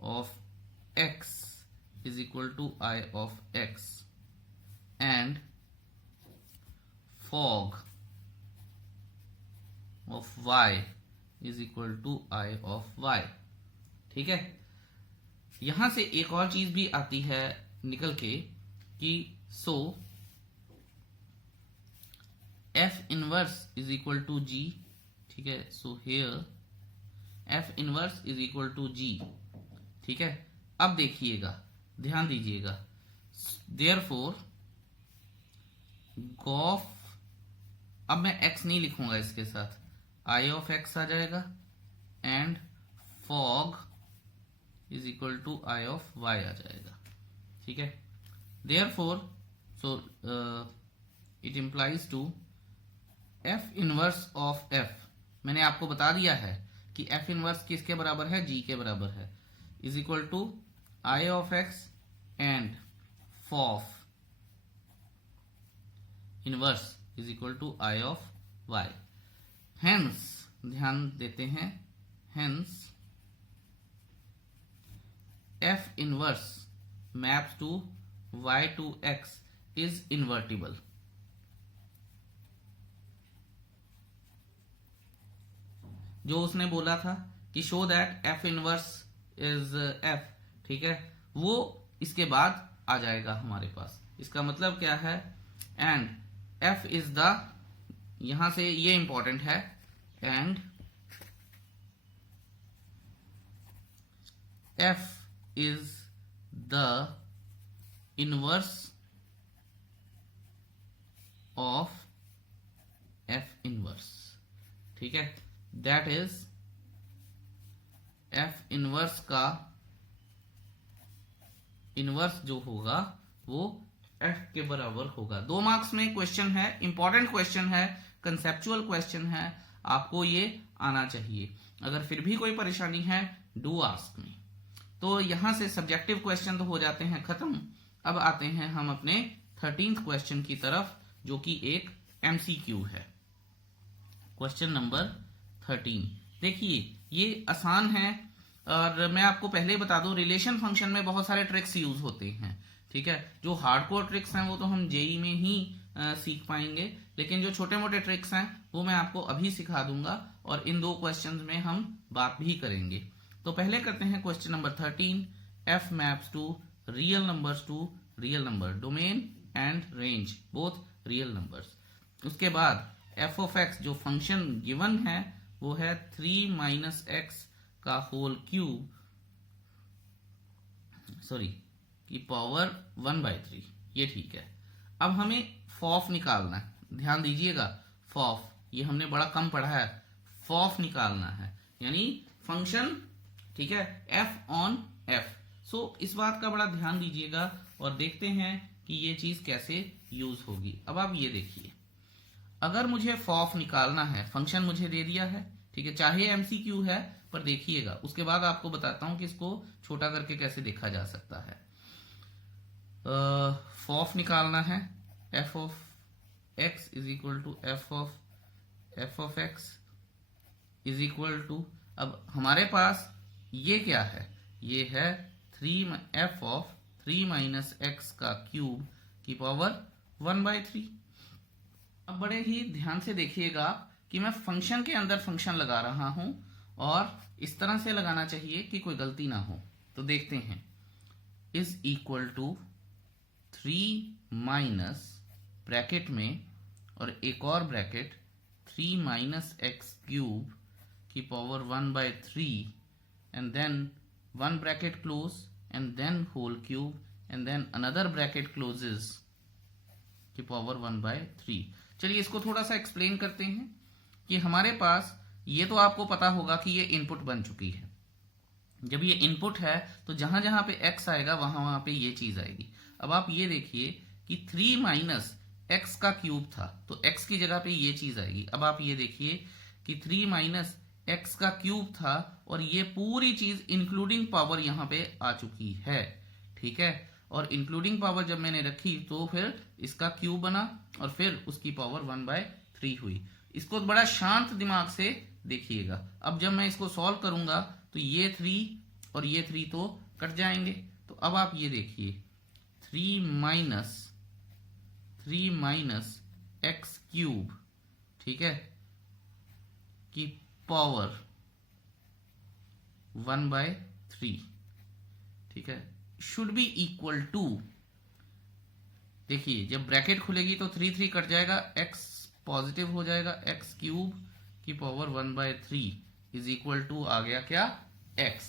of x is equal to I of x and fog of y is equal to I of y, ठीक है। यहां से एक और चीज भी आती है निकल के कि so f inverse is equal to g, ठीक है, so here f inverse is equal to g, ठीक है। अब देखिएगा, ध्यान दीजिएगा, देयरफॉर गॉफ, अब मैं x नहीं लिखूंगा इसके साथ, आई ऑफ x आ जाएगा and fog is equal to I of y आ जाएगा, ठीक है। Therefore so it implies to f inverse of f, मैंने आपको बता दिया है कि f इनवर्स किसके बराबर है, g के बराबर है, is equal to I of x and fof inverse is equal to I of y। Hence, ध्यान देते हैं, hence f inverse maps to y to x is invertible. जो उसने बोला था कि show that f inverse is f, ठीक है, वो इसके बाद आ जाएगा हमारे पास। इसका मतलब क्या है, एंड f इज द, यहां से ये इंपॉर्टेंट है, and f is the inverse of f inverse, ठीक है, दैट इज एफ इनवर्स का इनवर्स जो होगा वो एफ के बराबर होगा। 2 मार्क्स में क्वेश्चन है, इंपॉर्टेंट क्वेश्चन है, कंसेप्चुअल क्वेश्चन है, आपको ये आना चाहिए। अगर फिर भी कोई परेशानी है डू आस्क मी। तो यहां से सब्जेक्टिव क्वेश्चन तो हो जाते हैं खत्म। अब आते हैं हम अपने 13th क्वेश्चन की तरफ, जो कि एक एमसीक्यू है। क्वेश्चन नंबर 13 देखिए, ये आसान है और मैं आपको पहले ही बता दूं, रिलेशन फंक्शन में बहुत सारे ट्रिक्स यूज होते हैं, ठीक है। जो हार्डकोर ट्रिक्स हैं वो तो हम जेई में ही सीख पाएंगे, लेकिन जो छोटे मोटे ट्रिक्स हैं वो मैं आपको अभी सिखा दूंगा और इन 2 क्वेश्चंस में हम बात भी करेंगे। तो पहले करते हैं question number 13, f maps to real numbers to real number, domain and range both real numbers. उसके बाद एफ ऑफ एक्स जो फंक्शन गिवन है वो है 3 माइनस एक्स का होल क्यूब की पावर 1/3, ये ठीक है। अब हमें फॉफ निकालना है, ध्यान दीजिएगा, फॉफ ये हमने बड़ा कम पढ़ा है, फॉफ निकालना है यानी फंक्शन, ठीक है, एफ ऑन एफ। सो इस बात का बड़ा ध्यान दीजिएगा और देखते हैं कि ये चीज कैसे यूज होगी। अब आप ये देखिए, अगर मुझे फॉफ निकालना है, फंक्शन मुझे दे दिया है, ठीक है, चाहे एमसीक्यू है, पर देखिएगा उसके बाद आपको बताता हूं कि इसको छोटा करके कैसे देखा जा सकता है। फॉफ निकालना है, f of x is equal to f of x is equal to, अब हमारे पास ये क्या है, ये है एफ ऑफ 3 माइनस एक्स का क्यूब की पावर 1/3। अब बड़े ही ध्यान से देखिएगा कि मैं फंक्शन के अंदर फंक्शन लगा रहा हूं और इस तरह से लगाना चाहिए कि कोई गलती ना हो। तो देखते हैं, is equal to 3 minus bracket में और एक और ब्रैकेट 3 माइनस एक्स क्यूब की power 1/3 and then 1 bracket close and then whole cube and then another bracket closes की पावर 1/3। चलिए इसको थोड़ा सा एक्सप्लेन करते हैं कि हमारे पास, ये तो आपको पता होगा कि ये इनपुट बन चुकी है। जब ये इनपुट है तो जहां जहां पे x आएगा वहां वहां पे ये चीज आएगी। अब आप ये देखिए कि 3 माइनस एक्स का क्यूब था तो x की जगह पे ये चीज आएगी। अब आप ये देखिए कि 3 माइनस एक्स का क्यूब था और ये पूरी चीज इंक्लूडिंग पावर यहाँ पे आ चुकी है, ठीक है। और इंक्लूडिंग पावर जब मैंने रखी तो फिर इसका क्यूब बना और फिर उसकी पावर 1/3 हुई। इसको बड़ा शांत दिमाग से देखिएगा। अब जब मैं इसको सॉल्व करूंगा तो ये 3 और ये 3 तो कट जाएंगे। तो अब आप ये देखिए 3 माइनस एक्स क्यूब, ठीक है, की पावर 1/3, ठीक है, शुड बी इक्वल टू, देखिए जब ब्रैकेट खुलेगी तो 3 कट जाएगा, x पॉजिटिव हो जाएगा, एक्स क्यूब की पावर 1/3 इज इक्वल टू आ गया क्या, x।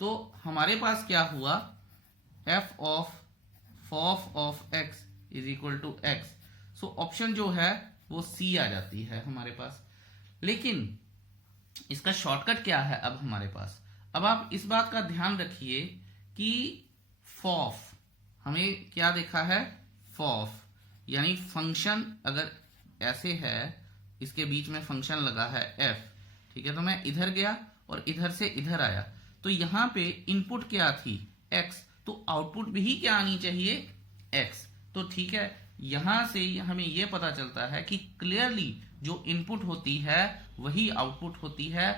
तो हमारे पास क्या हुआ, f of x is equal to x। So option जो है वो C आ जाती है हमारे पास। लेकिन इसका शॉर्टकट क्या है अब हमारे पास, अब आप इस बात का ध्यान रखिए कि फॉफ हमें क्या देखा है, फॉफ यानी फंक्शन अगर ऐसे है, इसके बीच में फंक्शन लगा है f, ठीक है, तो मैं इधर गया और इधर से इधर आया तो यहां पे इनपुट क्या थी, x, तो आउटपुट भी क्या आनी चाहिए, x। तो ठीक है, यहां से हमें यह पता चलता है कि क्लियरली जो इनपुट होती है वही आउटपुट होती है,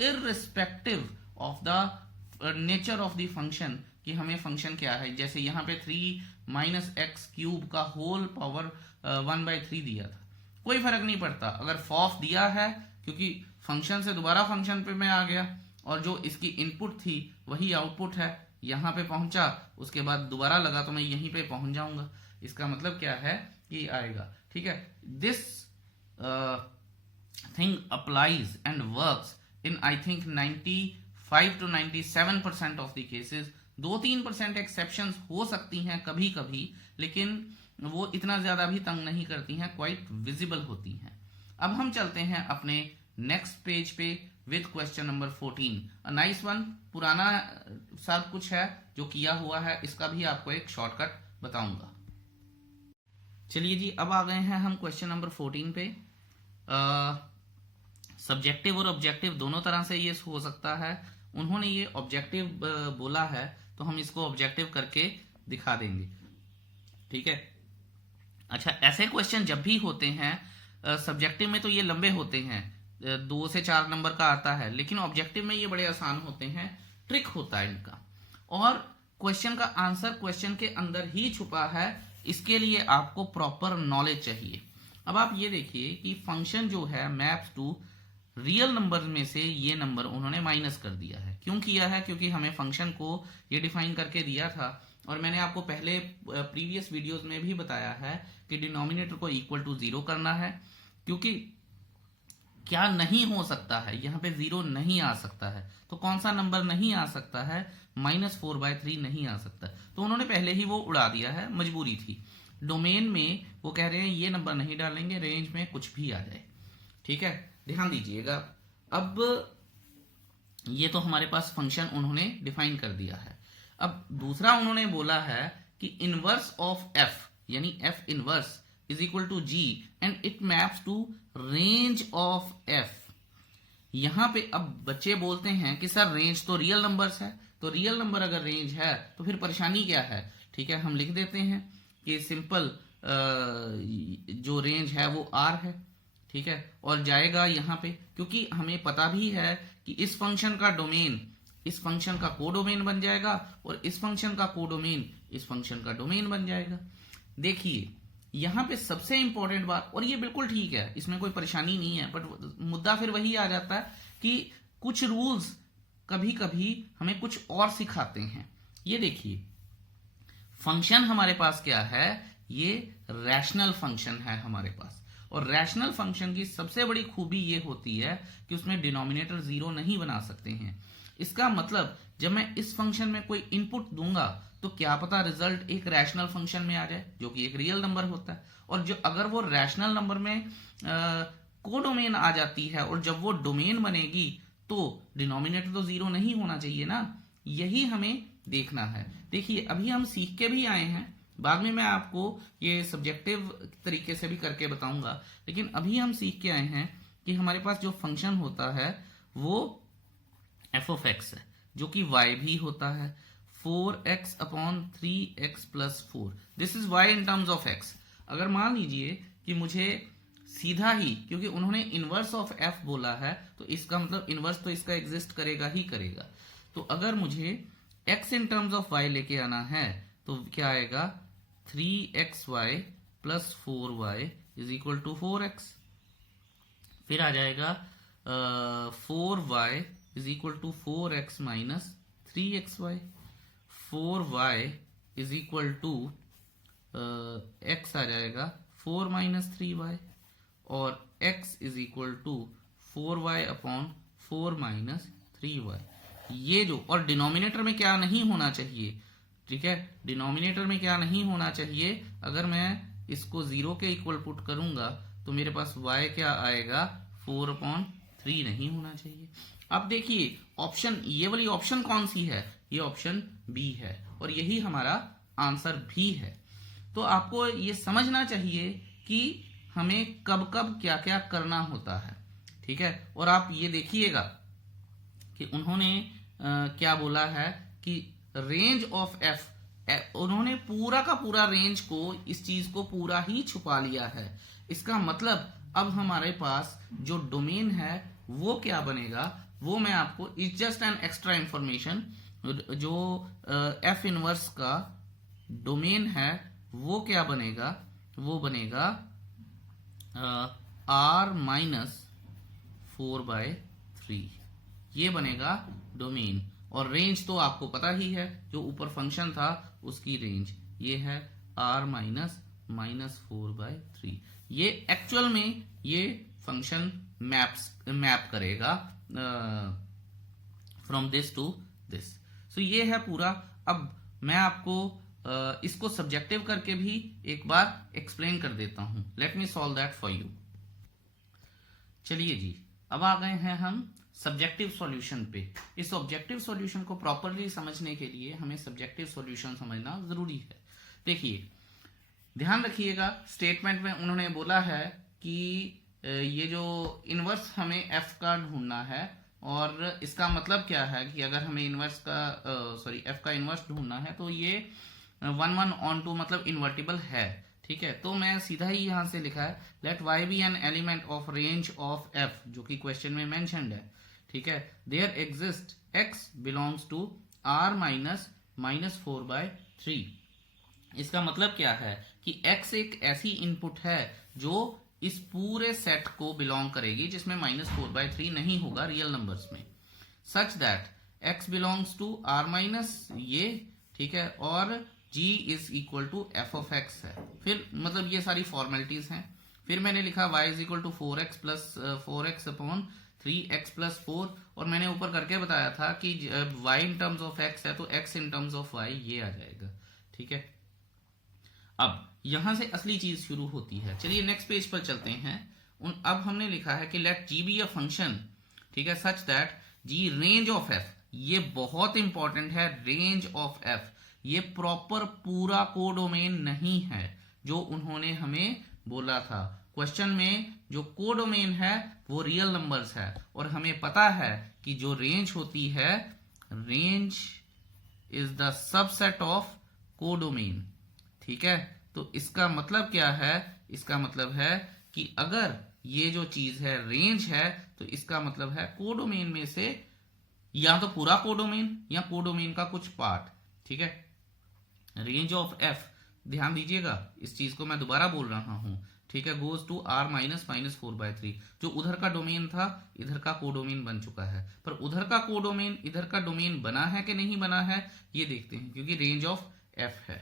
irrespective of the nature of the function, कि हमें फंक्शन क्या है। जैसे यहाँ पे 3 माइनस एक्स क्यूब का होल पावर 1/3 दिया था, कोई फर्क नहीं पड़ता अगर फॉफ दिया है, क्योंकि फंक्शन से दोबारा फंक्शन पे मैं आ गया और जो इसकी इनपुट थी वही आउटपुट है। यहाँ पे पहुंचा, उसके बाद दोबारा लगा तो मैं यहीं पे पहुंच जाऊंगा। इसका मतलब क्या है कि आएगा, ठीक है। This thing applies and works in I think 95 to 97% of the cases. 2-3% exceptions हो सकती हैं कभी कभी, लेकिन वो इतना ज्यादा भी तंग नहीं करती हैं, क्वाइट विजिबल होती हैं। अब हम चलते हैं अपने नेक्स्ट पेज पे, with question number 14। A nice one, पुराना सब कुछ है जो किया हुआ है, इसका भी आपको एक शॉर्टकट बताऊंगा। चलिए जी, अब आ गए हैं हम क्वेश्चन नंबर 14 पे। सब्जेक्टिव और ऑब्जेक्टिव दोनों तरह से ये हो सकता है। उन्होंने ये ऑब्जेक्टिव बोला है तो हम इसको ऑब्जेक्टिव करके दिखा देंगे, ठीक है। अच्छा, ऐसे क्वेश्चन जब भी होते हैं सब्जेक्टिव में तो ये लंबे होते हैं, 2 से 4 नंबर का आता है, लेकिन ऑब्जेक्टिव में ये बड़े आसान होते हैं, ट्रिक होता है इनका। और क्वेश्चन का आंसर क्वेश्चन के अंदर ही छुपा है, इसके लिए आपको प्रॉपर नॉलेज चाहिए। अब आप ये देखिए कि फंक्शन जो है मैप्स टू रियल नंबर में से ये नंबर उन्होंने माइनस कर दिया है। क्यों किया है? क्योंकि हमें फंक्शन को ये डिफाइन करके दिया था, और मैंने आपको पहले प्रीवियस वीडियोस में भी बताया है कि डिनोमिनेटर को इक्वल टू 0 करना है, क्योंकि क्या नहीं हो सकता है, यहाँ पे 0 नहीं आ सकता है। तो कौन सा नंबर नहीं आ सकता है? -4/3 नहीं आ सकता। तो उन्होंने पहले ही वो उड़ा दिया है, मजबूरी थी। डोमेन में वो कह रहे हैं ये नंबर नहीं डालेंगे, रेंज में कुछ भी आ जाए, ठीक है, ध्यान दीजिएगा। अब ये तो हमारे पास फंक्शन उन्होंने डिफाइन कर दिया है। अब दूसरा उन्होंने बोला है कि इनवर्स ऑफ एफ, यानी f inverse is equal to g and it maps to range of f. यहां पे अब बच्चे बोलते हैं कि सर रेंज तो रियल नंबर्स है, तो रियल नंबर अगर रेंज है तो फिर परेशानी क्या है? ठीक है, हम लिख देते हैं कि सिंपल जो रेंज है वो आर है, ठीक है, और जाएगा यहां पे, क्योंकि हमें पता भी है कि इस फंक्शन का डोमेन इस फंक्शन का कोडोमेन बन जाएगा, और इस फंक्शन का कोडोमेन इस फंक्शन का डोमेन बन जाएगा। देखिए यहां पे सबसे इंपॉर्टेंट बात, और ये बिल्कुल ठीक है, इसमें कोई परेशानी नहीं है, बट मुद्दा फिर वही आ जाता है कि कुछ रूल्स कभी कभी हमें कुछ और सिखाते हैं। ये देखिए फंक्शन हमारे पास क्या है, ये रैशनल फंक्शन है हमारे पास, और रैशनल फंक्शन की सबसे बड़ी खूबी ये होती है कि उसमें डिनोमिनेटर 0 नहीं बना सकते हैं। इसका मतलब जब मैं इस फंक्शन में कोई इनपुट दूंगा तो क्या पता रिजल्ट एक रैशनल फंक्शन में आ जाए, जो कि एक रियल नंबर होता है। और जो अगर वो रैशनल नंबर में कोडोमेन आ जाती है, और जब वो डोमेन बनेगी तो डिनोमिनेटर तो 0 नहीं होना चाहिए ना, यही हमें देखना है। देखिए अभी हम सीख के भी आए हैं, बाद में मैं आपको ये सब्जेक्टिव तरीके से भी करके बताऊंगा, लेकिन अभी हम सीख के आए हैं कि हमारे पास जो फंक्शन होता है वो एफ ऑफ एक्स है, जो कि y भी होता है, 4x/3x + 4। This is y in terms of x। अगर मान लीजिए कि मुझे सीधा ही, क्योंकि उन्होंने इनवर्स ऑफ f बोला है, तो इसका मतलब इनवर्स तो इसका एग्जिस्ट करेगा ही करेगा। तो अगर मुझे x in terms of y लेके आना है तो क्या आएगा, 3xy + 4y = 4x। फिर आ जाएगा 4y = 4x - 3xy, 4y = x आ जाएगा 4 - 3y, और x = 4y/4 - 3y। ये जो, और डिनोमिनेटर में क्या नहीं होना चाहिए, ठीक है, डिनोमिनेटर में क्या नहीं होना चाहिए, अगर मैं इसको 0 के इक्वल पुट करूंगा तो मेरे पास y क्या आएगा, 4/3 नहीं होना चाहिए। अब देखिए ऑप्शन, ये वाली ऑप्शन कौन सी है, ये ऑप्शन बी है, और यही हमारा आंसर भी है। तो आपको ये समझना चाहिए कि हमें कब कब क्या क्या करना होता है, ठीक है। और आप ये देखिएगा कि उन्होंने क्या बोला है कि रेंज ऑफ एफ, उन्होंने पूरा का पूरा रेंज को, इस चीज को पूरा ही छुपा लिया है। इसका मतलब अब हमारे पास जो डोमेन है वो क्या बनेगा, वो मैं आपको, it's just an extra information, जो एफ इनवर्स का डोमेन है वो क्या बनेगा, वो बनेगा r-4/3, ये बनेगा डोमेन। और रेंज तो आपको पता ही है, जो ऊपर फंक्शन था उसकी रेंज ये है r-4/3। ये एक्चुअल में ये फंक्शन मैप करेगा फ्रॉम दिस टू दिस। सो ये है पूरा। अब मैं आपको इसको सब्जेक्टिव करके भी एक बार एक्सप्लेन कर देता हूं। Let me solve that for you. चलिए जी, अब आ गए हैं हम सब्जेक्टिव सॉल्यूशन पे। इस ऑब्जेक्टिव सॉल्यूशन को प्रॉपरली समझने के लिए हमें सब्जेक्टिव सॉल्यूशन समझना जरूरी है। देखिए, ध्यान रखिएगा, स्टेटमेंट में उन्होंने बोला है कि ये जो इनवर्स हमें एफ का ढूंढना है, और इसका मतलब क्या है कि अगर हमें इनवर्स का एफ का इनवर्स ढूंढना है तो ये 1/1 मतलब इन्वर्टिबल है। ठीक है, तो मैं सीधा ही यहां से लिखा है let y be an element of range of f, जो कि क्वेश्चन में मेंशन्ड है। ठीक है, there exist x belongs to r minus 4/3। इसका मतलब क्या है कि x एक ऐसी इनपुट है जो इस पूरे सेट को बिलोंग करेगी जिसमें -4/3 नहीं होगा रियल नंबर्स में, such that x belongs to r minus ये, ठीक है, और g is equal to f of x है। फिर मतलब ये सारी फॉर्मेलिटीज हैं। फिर मैंने लिखा y is equal to 4x plus 4x upon 3x plus 4, और मैंने ऊपर करके बताया था कि y in terms of x है तो x in terms of y ये आ जाएगा। ठीक है, अब यहां से असली चीज शुरू होती है। चलिए नेक्स्ट पेज पर चलते हैं। अब हमने लिखा है कि let g be a function, ठीक है, such that g range of f, ये बहुत इंपॉर्टेंट है, रेंज ऑफ f ये प्रॉपर पूरा कोडोमेन नहीं है जो उन्होंने हमें बोला था। क्वेश्चन में जो कोडोमेन है वो रियल नंबर्स है, और हमें पता है कि जो रेंज होती है, range is the subset of codomain. ठीक है, तो इसका मतलब क्या है? इसका मतलब है कि अगर ये जो चीज है रेंज है तो इसका मतलब है कोडोमेन में से या तो पूरा कोडोमेन या कोडोमेन का कुछ पार्ट। ठीक है, रेंज ऑफ एफ, ध्यान दीजिएगा इस चीज को मैं दोबारा बोल रहा हूं, ठीक है, गोज टू r माइनस 4/3। जो उधर का डोमेन था इधर का कोडोमेन बन चुका है, पर उधर का कोडोमेन इधर का डोमेन बना है कि नहीं बना है ये देखते हैं, क्योंकि रेंज ऑफ एफ है।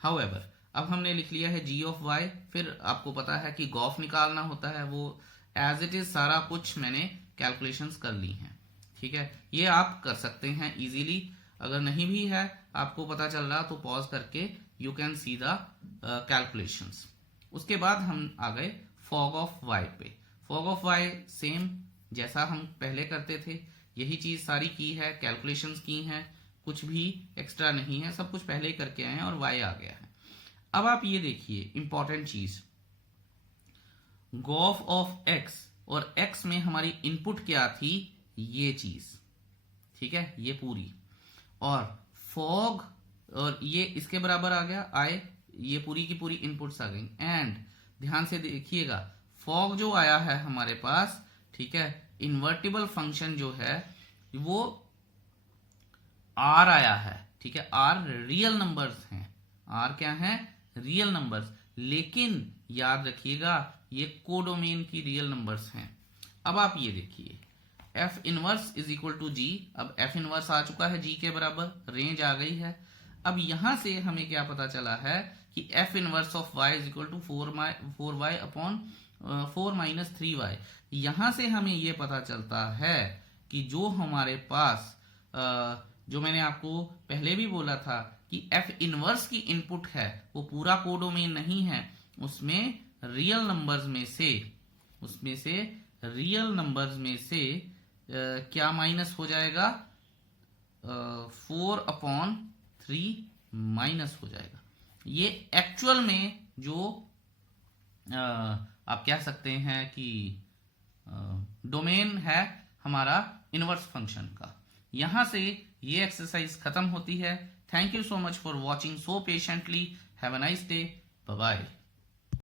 हाउएवर, अब हमने लिख लिया है g ऑफ y, फिर आपको पता है कि गॉफ निकालना होता है, वो एज इट इज सारा कुछ मैंने कैलकुलेशंस कर ली हैं। ठीक है, ये आप कर सकते हैं इजीली। अगर नहीं भी है आपको पता चल रहा तो पॉज करके you can see the calculations. उसके बाद हम आ गए फॉग ऑफ y पे। फॉग ऑफ y सेम जैसा हम पहले करते थे, यही चीज सारी की है, कैलकुलेशंस की हैं, कुछ भी एक्स्ट्रा नहीं है, सब कुछ पहले ही करके आए हैं और y आ गया है। अब आप ये देखिए इंपॉर्टेंट चीज, गॉफ ऑफ x, और x में हमारी इनपुट क्या थी, ये चीज, ठीक है, ये पूरी, और फॉग, और ये इसके बराबर आ गया i, ये पूरी की पूरी इनपुट्स आ गई। एंड ध्यान से देखिएगा, फॉग जो आया है हमारे पास, ठीक है, इन्वर्टिबल फंक्शन जो है वो r आया है। ठीक है, r रियल नंबर्स हैं, r क्या है, रियल नंबर्स, लेकिन याद रखिएगा ये कोडोमेन की रियल नंबर्स हैं। अब आप ये देखिए f inverse is equal to g, अब f इनवर्स आ चुका है g के बराबर, रेंज आ गई है। अब यहां से हमें क्या पता चला है कि f inverse of y is equal to 4y upon 4 minus 3y। यहां से हमें ये पता चलता है कि जो हमारे पास जो मैंने आपको पहले भी बोला था कि f इनवर्स की इनपुट है वो पूरा कोडोमेन नहीं है, उसमें रियल नंबर्स में से क्या माइनस हो जाएगा, 4/3 माइनस हो जाएगा। ये एक्चुअल में जो आप कह सकते हैं कि डोमेन है हमारा इनवर्स फंक्शन का। यहां से ये एक्सरसाइज खत्म होती है। Thank you so much for watching so patiently. Have a nice day, bye bye.